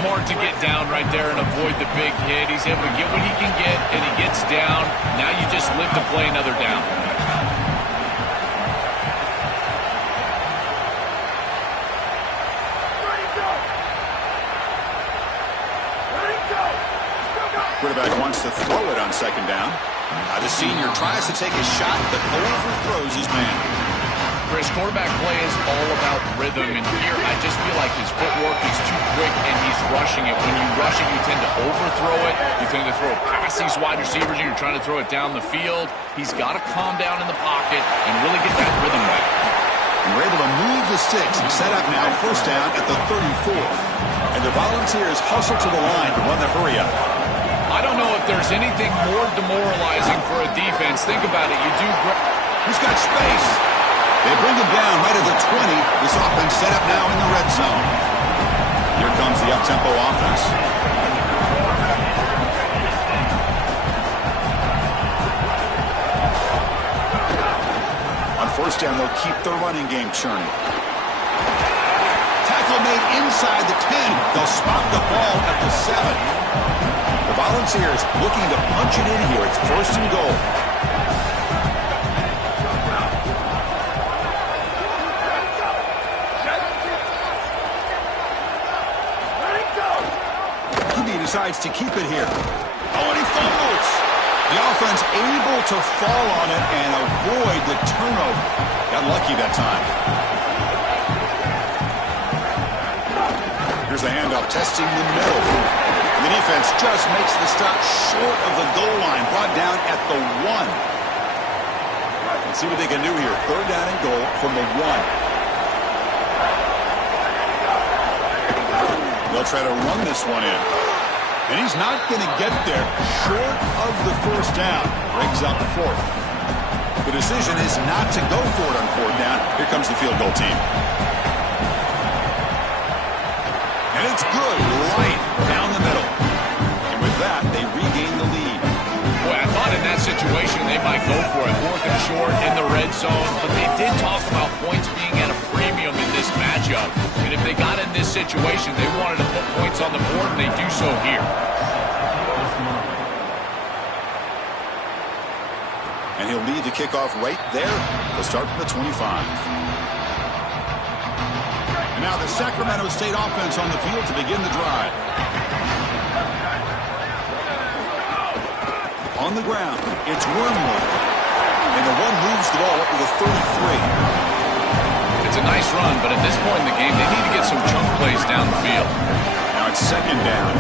Smart to get down right there and avoid the big hit. He's able to get what he can get, and he gets down. Now you just live to play another down. Quarterback wants to throw it on second down. The senior tries to take a shot, but overthrows his man. Chris, quarterback play is all about rhythm, and here I just feel like his footwork is too quick and he's rushing it. When you rush it, you tend to overthrow it. You tend to throw it past these wide receivers, and you're trying to throw it down the field. He's got to calm down in the pocket and really get that rhythm back. And we're able to move the sticks and set up now first down at the 34. And the Volunteers hustle to the line to run the hurry-up. I don't know if there's anything more demoralizing for a defense. Think about it. You do great. He's got space. They bring him down right at the 20. This offense set up now in the red zone. Here comes the up-tempo offense. On first down, they'll keep their running game churning. Tackle made inside the 10. They'll spot the ball at the 7. The Volunteers looking to punch it in here. It's first and goal. Decides to keep it here. Oh, and he fumbles. The offense able to fall on it and avoid the turnover. Got lucky that time. Here's the handoff, testing the middle. And the defense just makes the stop short of the goal line, brought down at the 1. Let's see what they can do here. Third down and goal from the 1. They'll try to run this one in. And he's not going to get there short of the first down. Brings up fourth. The decision is not to go for it on fourth down. Here comes the field goal team. And it's good, right down the middle. And with that, they regain the lead. Boy, I thought in that situation they might go for it. Fourth and short in the red zone. But they did talk about points being at a premium in this matchup. And if they got in this situation, they wanted to put points on the board, and they do so here. And he'll lead the kickoff right there. They'll start from the 25. And now the Sacramento State offense on the field to begin the drive. On the ground, it's Wormwood. And the one moves the ball up to the 33. It's a nice run, but at this point in the game, they need to get some chunk plays down the field. Now it's second down.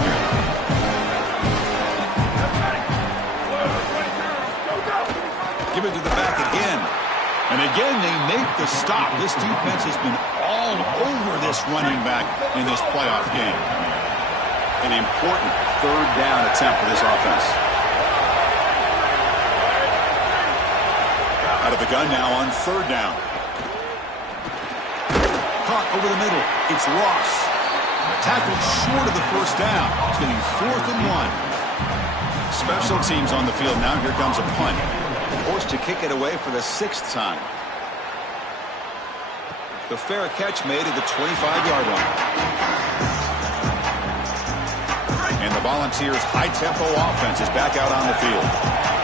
Give it to the back again. And again, they make the stop. This defense has been all over this running back in this playoff game. An important third down attempt for this offense. Out of the gun now on third down. Caught over the middle. It's Ross. Tackled short of the first down. It's getting 4th and 1. Special teams on the field now. Here comes a punt. Forced to kick it away for the 6th time. The fair catch made at the 25-yard line. And the Volunteers' high-tempo offense is back out on the field.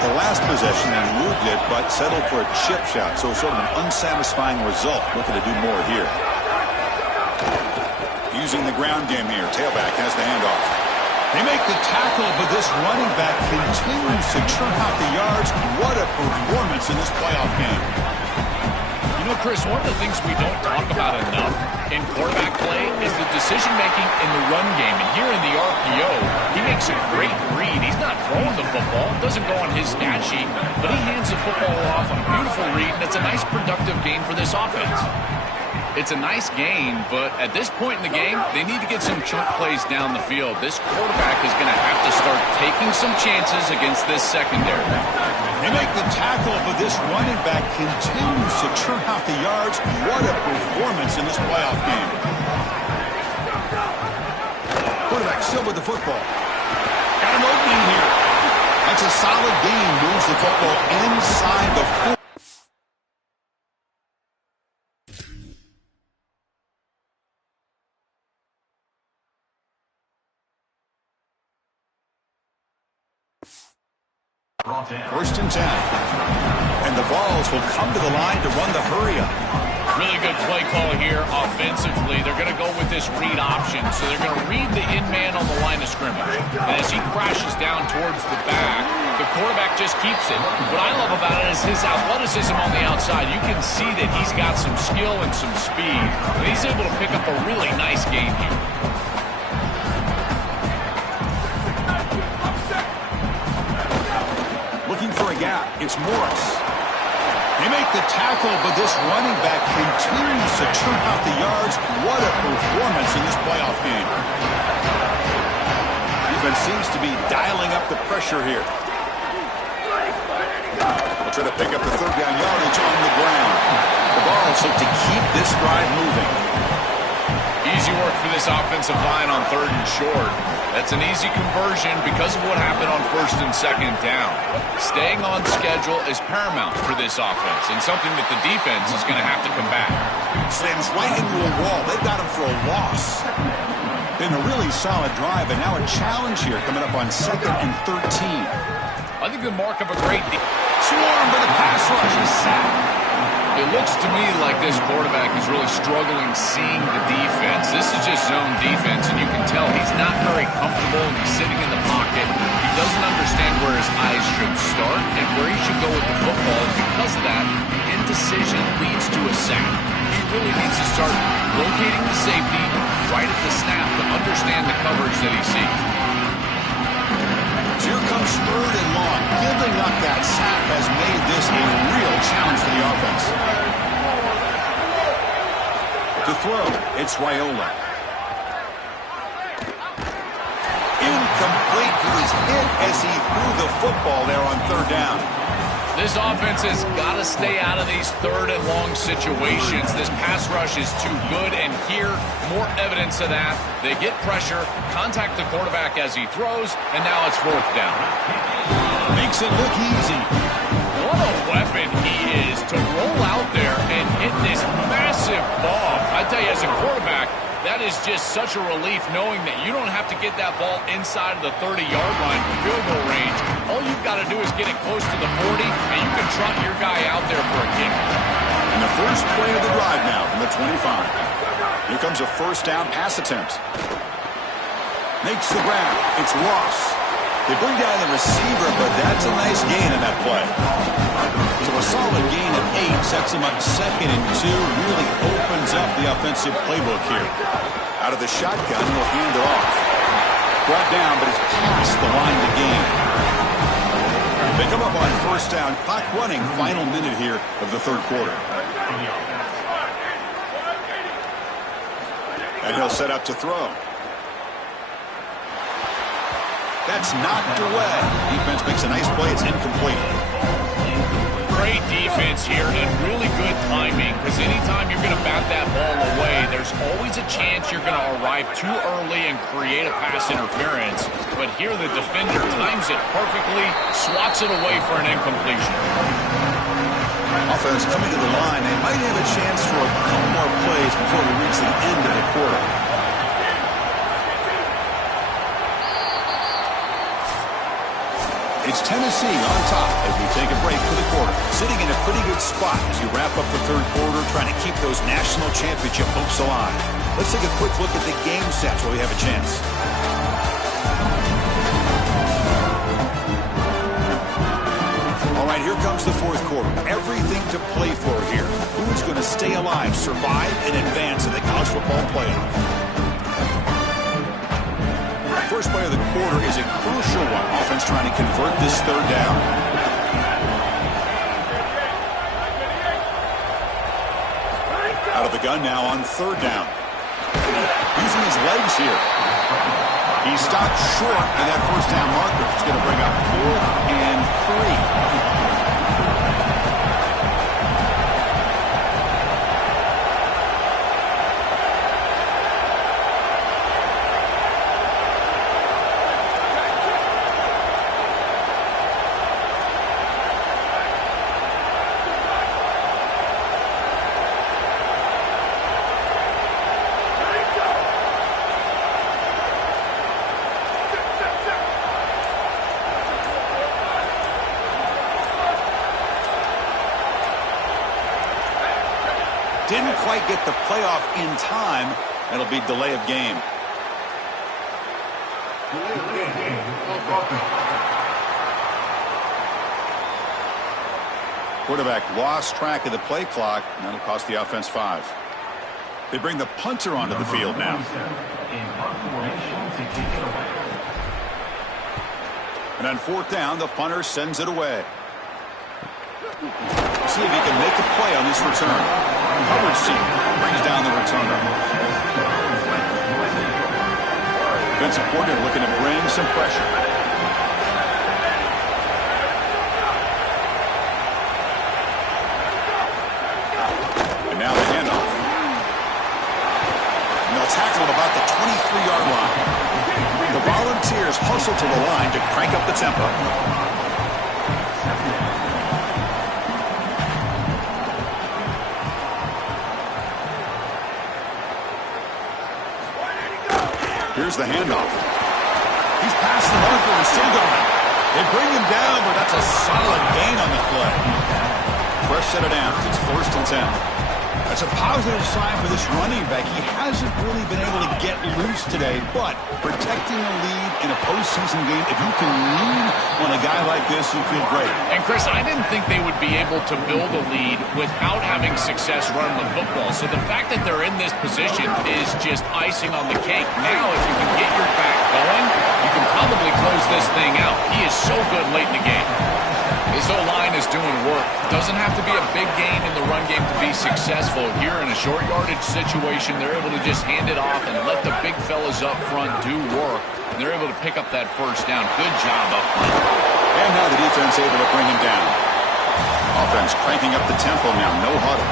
The last possession, they moved it, but settled for a chip shot, so sort of an unsatisfying result. Looking to do more here. Using the ground game here. Tailback has the handoff. They make the tackle, but this running back continues to churn out the yards. What a performance in this playoff game. You know, Chris, one of the things we don't talk about enough in quarterback play is the decision-making in the run game. And here in the RPO, he makes a great read. He's not throwing the football. It doesn't go on his stat sheet, but he hands the football off on a beautiful read, and it's a nice productive gain for this offense. It's a nice gain, but at this point in the game, they need to get some chunk plays down the field. This quarterback is going to have to start taking some chances against this secondary. They make the tackle, but this running back continues to churn out the yards. What a performance in this playoff game. Quarterback still with the football. Got an opening here. That's a solid gain. Moves the football inside the 4. First and 10. And the Vols will come to the line to run the hurry-up. Really good play call here offensively. They're going to go with this read option. So they're going to read the in-man on the line of scrimmage. And as he crashes down towards the back, the quarterback just keeps it. What I love about it is his athleticism on the outside. You can see that he's got some skill and some speed. And he's able to pick up a really nice gain here. Looking for a gap. It's Morris. They make the tackle, but this running back continues to churn out the yards. What a performance in this playoff game. Defense seems to be dialing up the pressure here. They'll try to pick up the third down yardage on the ground. The Vols look to keep this drive moving. Easy work for this offensive line on 3rd and short. That's an easy conversion because of what happened on 1st and 2nd down. Staying on schedule is paramount for this offense and something that the defense is going to have to combat. Slams right into a wall. They've got him for a loss. Been a really solid drive, and now a challenge here coming up on 2nd and 13. I think the mark of a great Swarm for the pass rush. He's sacked. It looks to me like this quarterback is really struggling seeing the defense. This is just zone defense, and you can tell he's not very comfortable, and he's sitting in the pocket. He doesn't understand where his eyes should start and where he should go with the football. And because of that, the indecision leads to a sack. He really needs to start locating the safety right at the snap to understand the coverage that he sees. Here comes 3rd and long. Giving up that sack has made this a real challenge for the offense. To throw, it's Raiola. Incomplete. He was hit as he threw the football there on 3rd down. This offense has got to stay out of these 3rd and long situations. This pass rush is too good, and here, more evidence of that. They get pressure, contact the quarterback as he throws, and now it's 4th down. Makes it look easy. What a weapon he is to roll out there and hit this massive bomb. I tell you, as a quarterback, that is just such a relief knowing that you don't have to get that ball inside of the 30-yard line for field goal range. All you've got to do is get it close to the 40, and you can trot your guy out there for a kick. And the first play of the drive now from the 25. Here comes a 1st down pass attempt. Makes the grab. It's Ross. They bring down the receiver, but that's a nice gain in that play. So a solid gain of 8 sets him up 2nd and 2. Really opens up the offensive playbook here. Out of the shotgun, he'll hand it off. Brought down, but it's past the line to gain. They come up on 1st down. Clock running. Final minute here of the 3rd quarter. And he'll set up to throw. That's knocked away. Defense makes a nice play. It's incomplete. Great defense here and really good timing, because anytime you're going to bat that ball away, there's always a chance you're going to arrive too early and create a pass interference. But here the defender times it perfectly, swats it away for an incompletion. Offense coming to the line. They might have a chance for a couple more plays before we reach the end of the quarter. It's Tennessee on top as we take a break for the quarter. Sitting in a pretty good spot as you wrap up the 3rd quarter, trying to keep those national championship hopes alive. Let's take a quick look at the game sets where we have a chance. All right, here comes the 4th quarter. Everything to play for here. Who's going to stay alive, survive, and advance in the college football playoff? First play of the quarter is a crucial one. Offense trying to convert this 3rd down. Out of the gun now on 3rd down. Using his legs here. He stopped short of that 1st down marker. It's going to bring up 4th and 3. Didn't quite get the playoff in time. It'll be delay of game. Quarterback lost track of the play clock, and that'll cost the offense 5. They bring the punter onto the field now. And on 4th down, the punter sends it away. See if he can make a play on this return. Coverage team brings down the returner. Defensive coordinator looking to bring some pressure. And now the handoff. And they'll tackle at about the 23-yard line. The Volunteers hustle to the line to crank up the tempo. Here's the handoff. He's past the marker and still going. They bring him down, but that's a solid gain on the play. Fresh set of downs. It's 1st and 10. That's a positive sign for this running back. He hasn't really been able to get loose today, but protecting a lead in a postseason game, if you can lean on a guy like this, you feel great. And, Chris, I didn't think they would be able to build a lead without having success running the football. So the fact that they're in this position is just icing on the cake. Now, if you can get your back going, you can probably close this thing out. He is so good late in the game. His O-line is doing work. Doesn't have to be a big gain in the run game to be successful. Here in a short yardage situation, they're able to just hand it off and let the big fellas up front do work. And they're able to pick up that 1st down. Good job up front. And now the defense able to bring him down. Offense cranking up the tempo now. No huddle.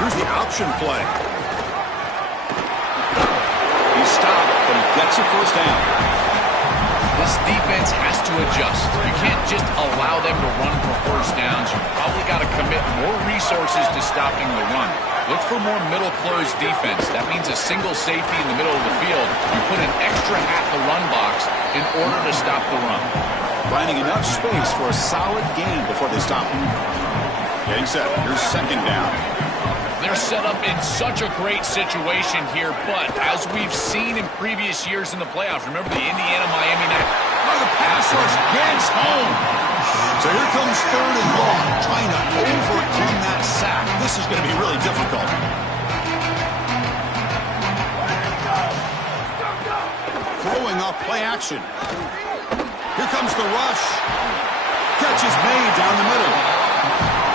Here's the option play. He stopped, but he gets a 1st down. This defense has to adjust. You can't just allow them to run for 1st downs. You've probably got to commit more resources to stopping the run. Look for more middle closed defense. That means a single safety in the middle of the field. You put an extra hat in the run box in order to stop the run. Finding enough space for a solid gain before they stop him. Getting set. Here's 2nd down. They're set up in such a great situation here, but as we've seen in previous years in the playoffs, remember the Indiana-Miami night? Oh, the pass rush gets home. So here comes 3rd and long, trying to overcome that sack. This is going to be really difficult. Throwing off play action. Here comes the rush. Catch is made down the middle.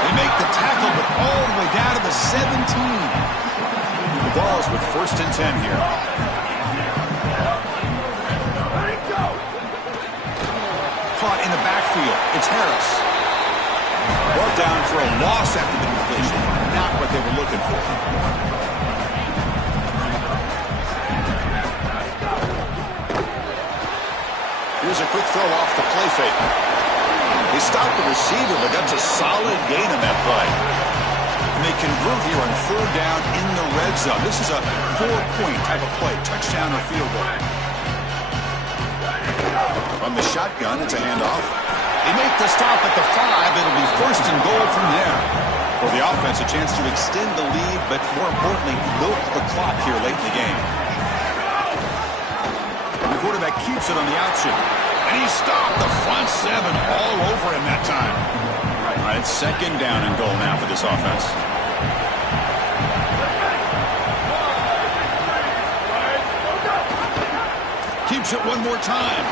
They make the tackle, but all the way down to the 17. The ball is with 1st and 10 here. Caught in the backfield. It's Harris. Brought down for a loss after the completion. Not what they were looking for. Here's a quick throw off the play fake. They stopped the receiver, but that's a solid gain on that play. And they convert here on 3rd down in the red zone. This is a 4-point type of play, touchdown or field goal. From the shotgun, it's a handoff. They make the stop at the 5. It'll be 1st and goal from there. For the offense, a chance to extend the lead, but more importantly, milk the clock here late in the game. The quarterback keeps it on the option. And he stopped the front 7 all over him that time. All right, it's 2nd down and goal now for this offense. Keeps it one more time.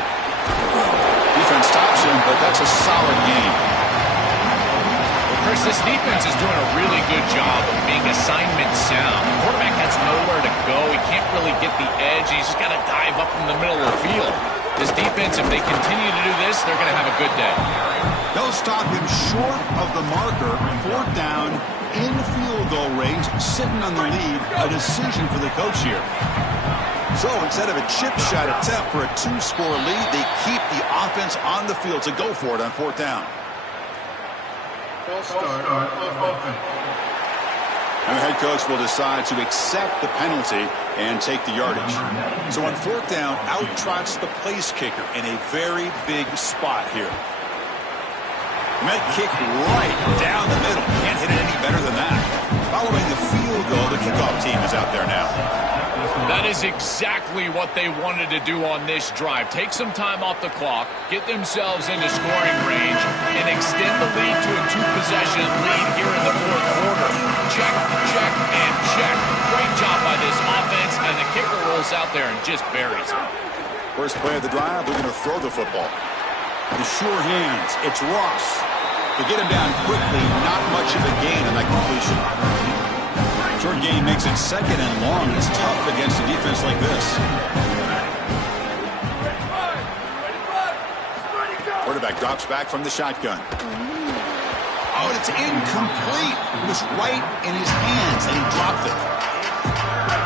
Defense stops him, but that's a solid game. Well, Chris, this defense is doing a really good job of being assignment sound. The quarterback has nowhere to go. He can't really get the edge. He's just got to dive up in the middle of the field. This defense, if they continue to do this, they're going to have a good day. They'll stop him short of the marker. 4th down, in field goal range, sitting on the lead. A decision for the coach here. So instead of a chip shot attempt for a 2-score lead, they keep the offense on the field to go for it on 4th down. False start on offense. And the head coach will decide to accept the penalty and take the yardage. So on 4th down, out trots the place kicker in a very big spot here. Met kick right down the middle. Can't hit it any better than that. Following the field goal, the kickoff team is out there now. That is exactly what they wanted to do on this drive. Take some time off the clock, get themselves into scoring range, and extend the lead to a 2-possession lead here in the 4th quarter. Check, check, and check. Great job by this offense, and the kicker rolls out there and just buries it. First play of the drive, they're going to throw the football. The sure hands, it's Ross. To get him down quickly, not much of a gain on that completion. Short gain makes it 2nd and long. It's tough against a defense like this. Quarterback drops back from the shotgun. Oh, and it's incomplete. It was right in his hands, and he dropped it.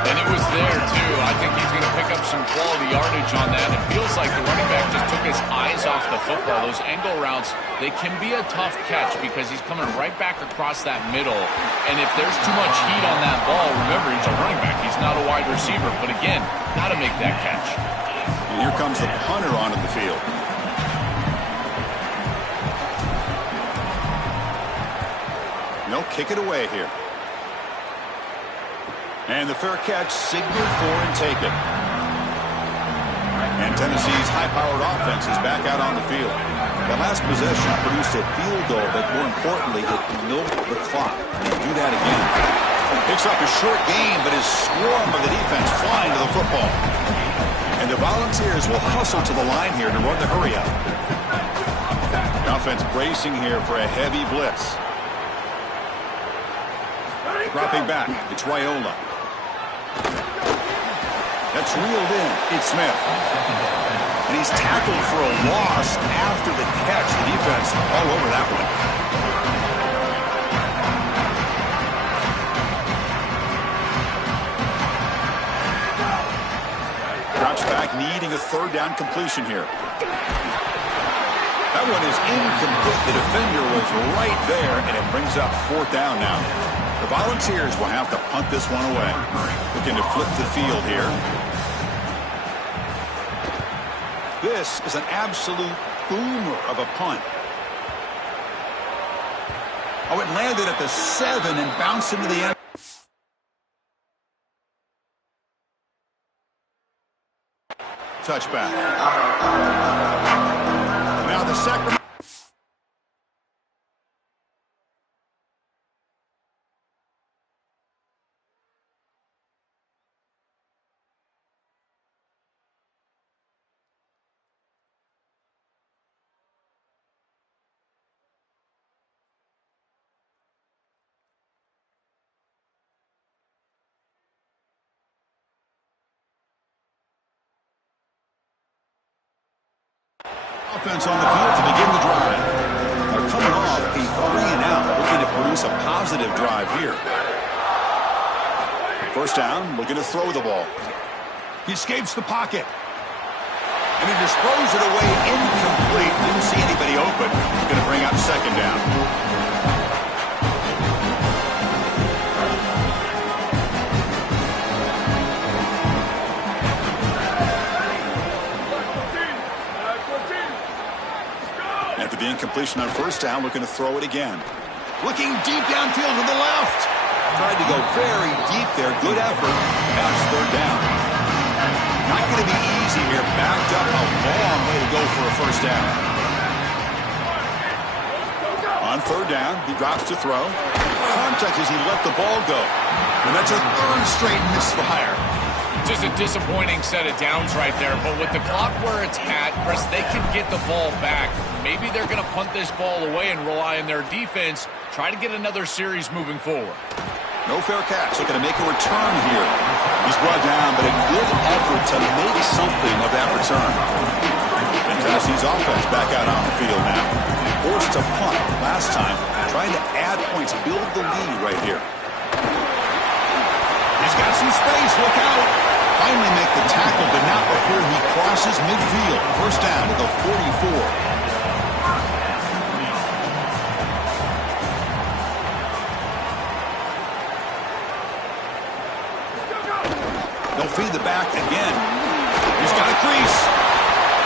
And it was there, too. I think he's going to pick up some quality yardage on that. It feels like the running back just took his eyes off the football. Those angle routes, they can be a tough catch because he's coming right back across that middle. And if there's too much heat on that ball, remember, he's a running back. He's not a wide receiver. But again, got to make that catch. And here comes the punter onto the field. No, kick it away here. And the fair catch signaled for and taken. And Tennessee's high-powered offense is back out on the field. That last possession produced a field goal, but more importantly, it milked the clock. And they do that again. Picks up a short gain, but is swarmed by the defense flying to the football. And the Volunteers will hustle to the line here to run the hurry-up. The offense bracing here for a heavy blitz. Dropping back, it's Raiola. That's reeled in. It's Smith. And he's tackled for a loss after the catch. The defense all over that one. Drops back, needing a 3rd down completion here. That one is incomplete. The defender was right there, and it brings up 4th down now. The Volunteers will have to punt this one away. Looking to flip the field here. This is an absolute boomer of a punt. Oh, it landed at the 7 and bounced into the end. touchback. Now the Sacramento. Offense on the field to begin the drive. They're coming off a 3-and-out, looking to produce a positive drive here. First down, looking to throw the ball. He escapes the pocket. And he just throws it away incomplete. Didn't see anybody open. Going to bring up second down. After the incompletion on first down, looking to throw it again. Looking deep downfield to the left. Tried to go very deep there. Good effort. Now it's third down. Not going to be easy here. Backed up a long way to go for a first down. On third down, he drops to throw. Contact as he let the ball go. And that's a third straight misfire. Just a disappointing set of downs right there. But with the clock where it's at, Chris, they can get the ball back. Maybe they're going to punt this ball away and rely on their defense. Try to get another series moving forward. No fair catch. Looking to make a return here. He's brought down, but a good effort to make something of that return. And Tennessee's offense back out on the field now. Forced to punt last time. Trying to add points, build the lead right here. He's got some space. Look out. Finally make the tackle, but not before he crosses midfield. First down to the 44. They'll feed the back again. He's got a crease.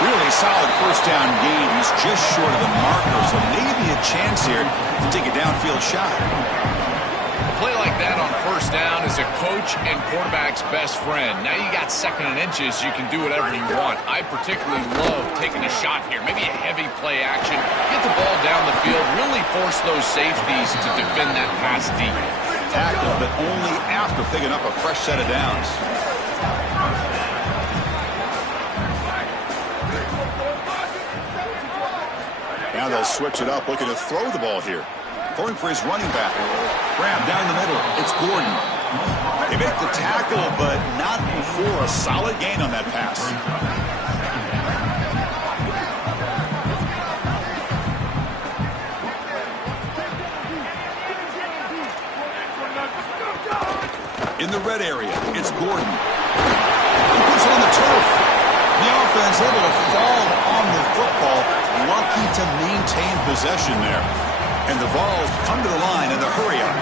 Really solid first down gain. He's just short of the marker, so maybe a chance here to take a downfield shot. A play like that on first down is a coach and quarterback's best friend. Now you got second and inches. You can do whatever you want. I particularly love taking a shot here. Maybe a heavy play action. Get the ball down the field. Really force those safeties to defend that pass deep. Tackle, but only after picking up a fresh set of downs. Now they'll switch it up, looking to throw the ball here. Throwing for his running back. Grab down the middle. It's Gordon. They make the tackle, but not before a solid gain on that pass. In the red area, it's Gordon. He puts it on the turf. The offense able to fall on the football. Lucky to maintain possession there. And the Vols come to the line in the hurry-up.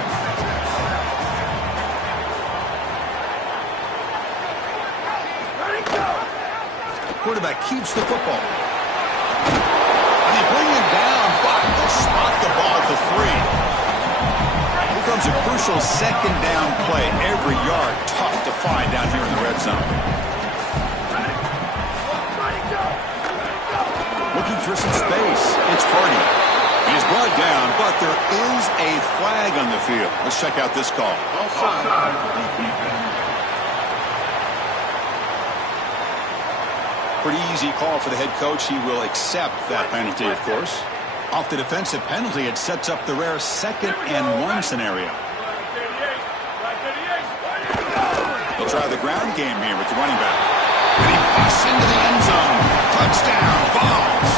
Quarterback keeps the football. And they bring it down, but they'll spot the ball at the 3. Here comes a crucial second down play. Every yard tough to find down here in the red zone. Looking for some space. It's Party. He's brought down, but there is a flag on the field. Let's check out this call. Pretty easy call for the head coach. He will accept that penalty, of course. Off the defensive penalty, it sets up the rare 2nd and 1 scenario. He'll try the ground game here with the running back. And he busts into the end zone. Touchdown, Vols.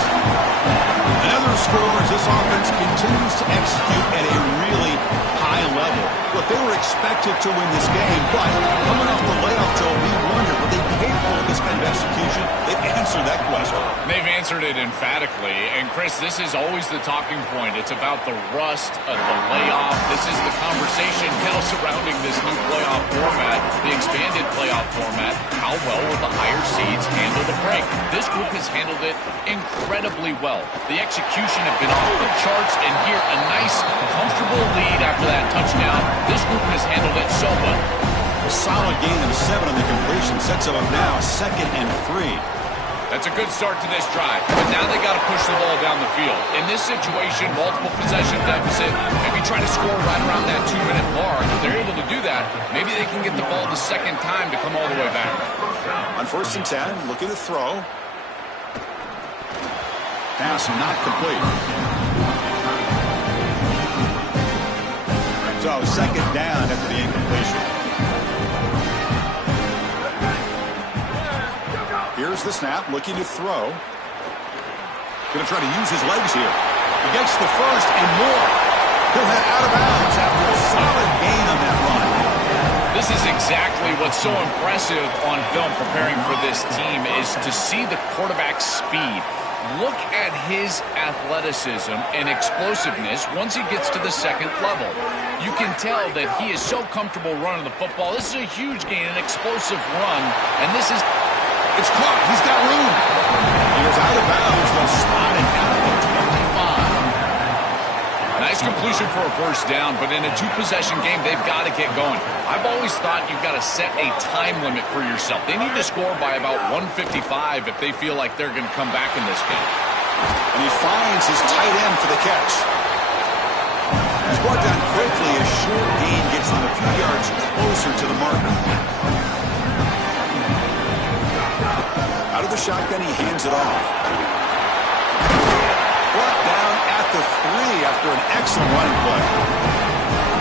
Another score as this offense continues to execute at a really high level. Look, they were expected to win this game, but coming off the layoff, Joe, we wondered, were they capable of this kind of execution? They've answered that question. They've answered it emphatically. And, Chris, this is always the talking point. It's about the rust of the layoff. This is the conversation now surrounding this new playoff format, the expanded playoff format. How well will the higher seeds handle the break? This group has handled it incredibly well. The execution have been off the charts, and here a nice, comfortable lead after that touchdown. This group has handled it so well. A solid gain of 7 on the completion sets them up now, 2nd and 3. That's a good start to this drive, but now they got to push the ball down the field. In this situation, multiple possession deficit, maybe try to score right around that 2-minute mark. If they're able to do that, maybe they can get the ball the second time to come all the way back. On 1st and 10, looking to throw. Pass not complete. So 2nd down after the incompletion. Here's the snap, looking to throw. Going to try to use his legs here. He gets the first and more. He'll head out of bounds after a solid gain on that run. This is exactly what's so impressive on film preparing for this team is to see the quarterback's speed. Look at his athleticism and explosiveness once he gets to the 2nd level. You can tell that he is so comfortable running the football. This is a huge gain, an explosive run, and this is... It's caught. He's got room. He is out of bounds. They'll spot it out at the 25. Nice completion for a 1st down, but in a 2-possession game, they've got to get going. I've always thought you've got to set a time limit for yourself. They need to score by about 155 if they feel like they're going to come back in this game. And he finds his tight end for the catch. He's brought down quickly. A short gain gets them a few yards closer to the marker. Out of the shotgun, he hands it off. Brought down at the 3 after an excellent running play.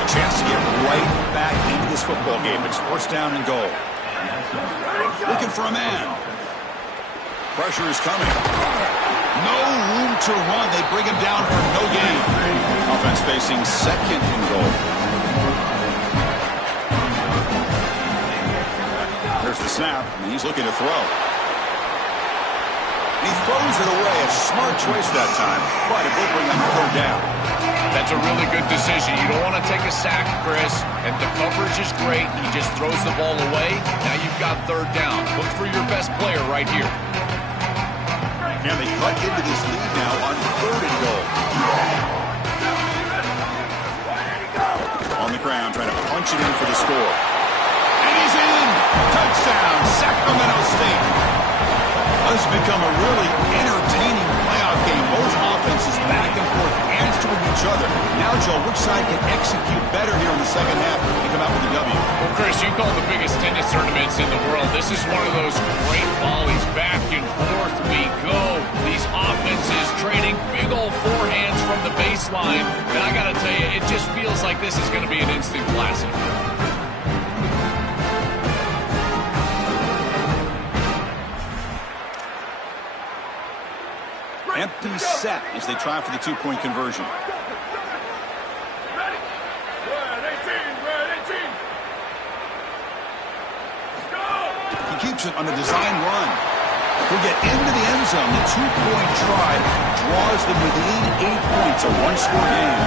A chance to get right back into this football game. It's 1st down and goal. Looking for a man. Pressure is coming. No room to run. They bring him down for no gain. Offense facing 2nd and goal. There's the snap, and he's looking to throw. He throws it away. A smart choice that time, but it will bring him 3rd down. That's a really good decision. You don't want to take a sack, Chris, and the coverage is great. He just throws the ball away. Now you've got 3rd down. Look for your best player right here. And they cut into this lead now on 3rd and goal. On the ground, trying to punch it in for the score. And he's in! Touchdown, Sacramento State! This has become a really entertaining playoff game. Both offenses back and forth answering each other. Now, Joe, which side can execute better here in the 2nd half and come out with a W? Well, Chris, you call the biggest tennis tournaments in the world. This is one of those great volleys. Back and forth we go. These offenses trading big old forehands from the baseline. And I got to tell you, it just feels like this is going to be an instant classic. Empty set as they try for the 2-point conversion. He keeps it on a design run. He'll get into the end zone. The 2-point try draws them within 8 points, a 1-score game.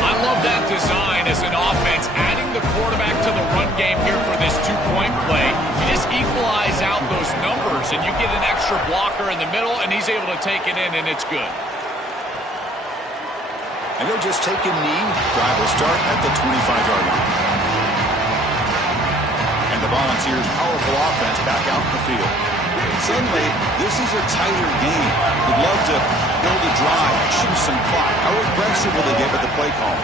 I love that design as an offense, adding the quarterback to the run game here for this 2-point play. You just equalize out those numbers, and you get an extra blocker in the middle, and he's able to take it in, and it's good. And he'll just take a knee. Drive will start at the 25-yard line. And the Volunteers' powerful offense back out in the field. Suddenly, this is a tighter game. Would love to build a drive, chew some clock. How aggressive will they get with the play call?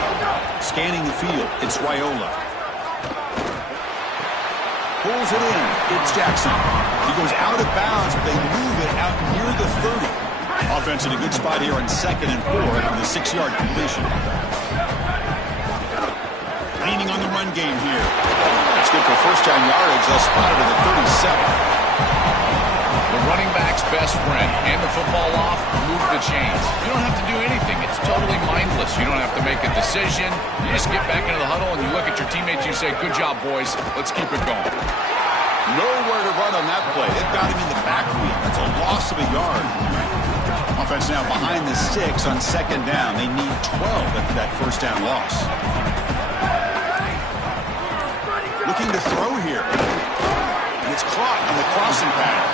Scanning the field, it's Raiola. Pulls it in, it's Jackson. He goes out of bounds, but they move it out near the 30. Offense in a good spot here on 2nd and 4 with a 6-yard completion. Leaning on the run game here. That's good for 1st down yardage. They'll spot it at the 37. The running back's best friend. Hand the football off, move the chains. You don't have to do anything. It's totally mindless. You don't have to make a decision. You just get back into the huddle and you look at your teammates and you say, good job, boys. Let's keep it going. Nowhere to run on that play. They've got him in the backfield. That's a loss of a yard. Offense now behind the 6 on 2nd down. They need 12 after that 1st down loss. Looking to throw here. And it's caught on the crossing pattern.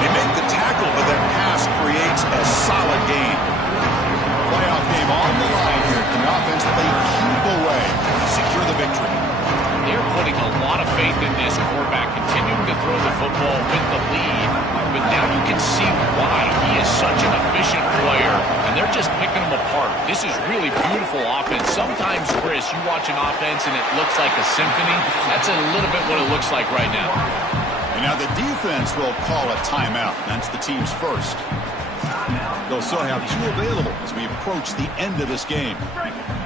They make the tackle, but that pass creates a solid gain. Playoff game on the line here. Can the offense play keep away to secure the victory? They're putting a lot of faith in this quarterback, continuing to throw the football with the lead. But now you can see sometimes, Chris, you watch an offense and it looks like a symphony. That's a little bit what it looks like right now. And now the defense will call a timeout. That's the team's first. They'll still have 2 available as we approach the end of this game.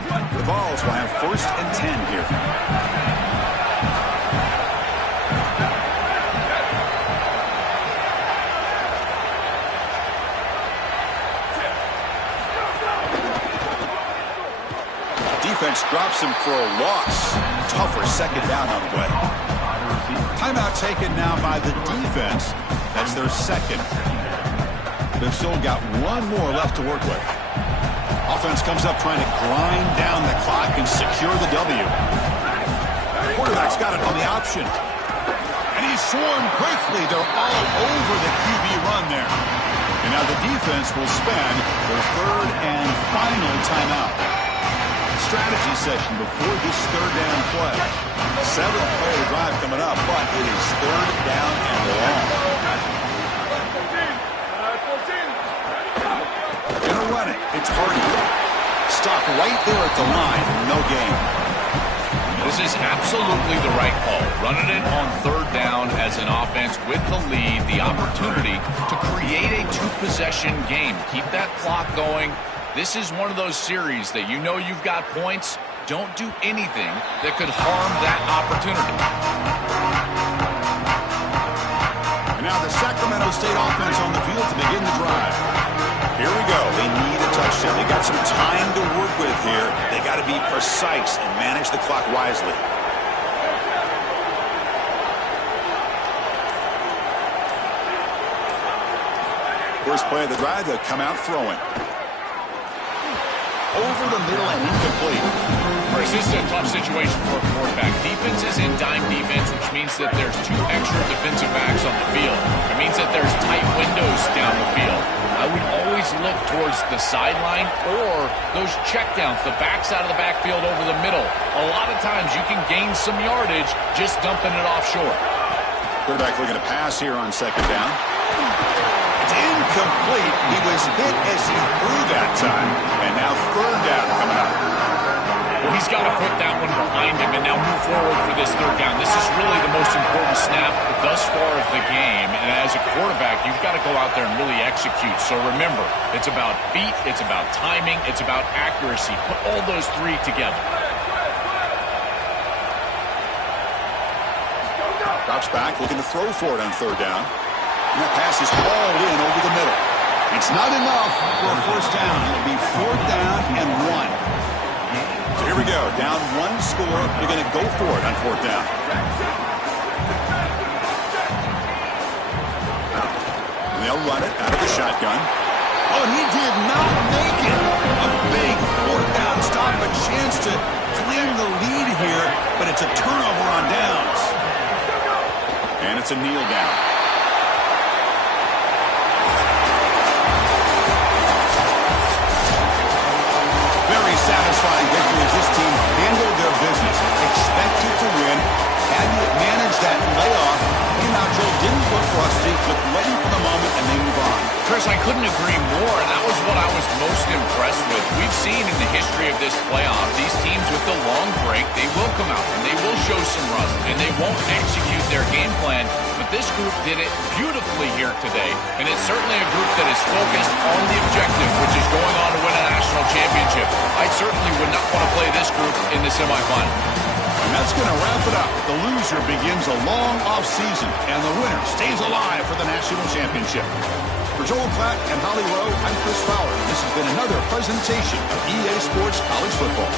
The Vols will have 1st and 10 here. Defense drops him for a loss. Tougher second down on the way. Timeout taken now by the defense. That's their second. They've still got 1 more left to work with. Offense comes up trying to grind down the clock and secure the W. Quarterback's got it on the option. And he's swarmed quickly. They're all over the QB run there. And now the defense will spend their 3rd and final timeout. Strategy session before this 3rd down play. 7th play of the drive coming up, but it is 3rd down and long. Gonna run it. It's Hardy. Stopped right there at the line. No gain. This is absolutely the right call. Running it on 3rd down as an offense with the lead, the opportunity to create a 2-possession game. Keep that clock going. This is one of those series that you know you've got points. Don't do anything that could harm that opportunity. And now the Sacramento State offense on the field to begin the drive. Here we go. They need a touchdown. They got some time to work with here. They got to be precise and manage the clock wisely. First play of the drive, they'll come out throwing. Over the middle and incomplete. Chris, this is a tough situation for a quarterback. Defense is in dime defense, which means that there's 2 extra defensive backs on the field. It means that there's tight windows down the field. I would always look towards the sideline or those checkdowns, the backside of the backfield over the middle. A lot of times you can gain some yardage just dumping it offshore. Quarterback looking to pass here on 2nd down. It's incomplete. He was hit as he threw that time. And now 3rd down coming up. Well, he's got to put that one behind him and now move forward for this 3rd down. This is really the most important snap thus far of the game. And as a quarterback, you've got to go out there and really execute. So remember, it's about feet, it's about timing, it's about accuracy. Put all those 3 together. Drops back, looking to throw for it on 3rd down. And that pass is hauled in over the middle. It's not enough for a 1st down. It'll be 4th down and 1. So here we go. Down 1 score. They're going to go for it on 4th down. And they'll run it out of the shotgun. Oh, and he did not make it. A big 4th down stop. A chance to claim the lead here, but it's a turnover on downs. And it's a kneel down. Satisfying victory as this team handled their business. Expected to win. Had to manage that layoff. Came out, Joe, didn't look rusty. Looked ready for the moment, and they move on. Chris, I couldn't agree more, and that was what I was most impressed with. We've seen in the history of this playoff, these teams with the long break, they will come out, and they will show some rust, and they won't execute their game plan. But this group did it beautifully here today, and it's certainly a group that is focused on the objective, which is going on to win a national championship. I certainly would not want to play this group in the semifinal. And that's going to wrap it up. The loser begins a long offseason, and the winner stays alive for the national championship. For Joel Klatt and Holly Rowe, I'm Chris Fowler. This has been another presentation of EA Sports College Football.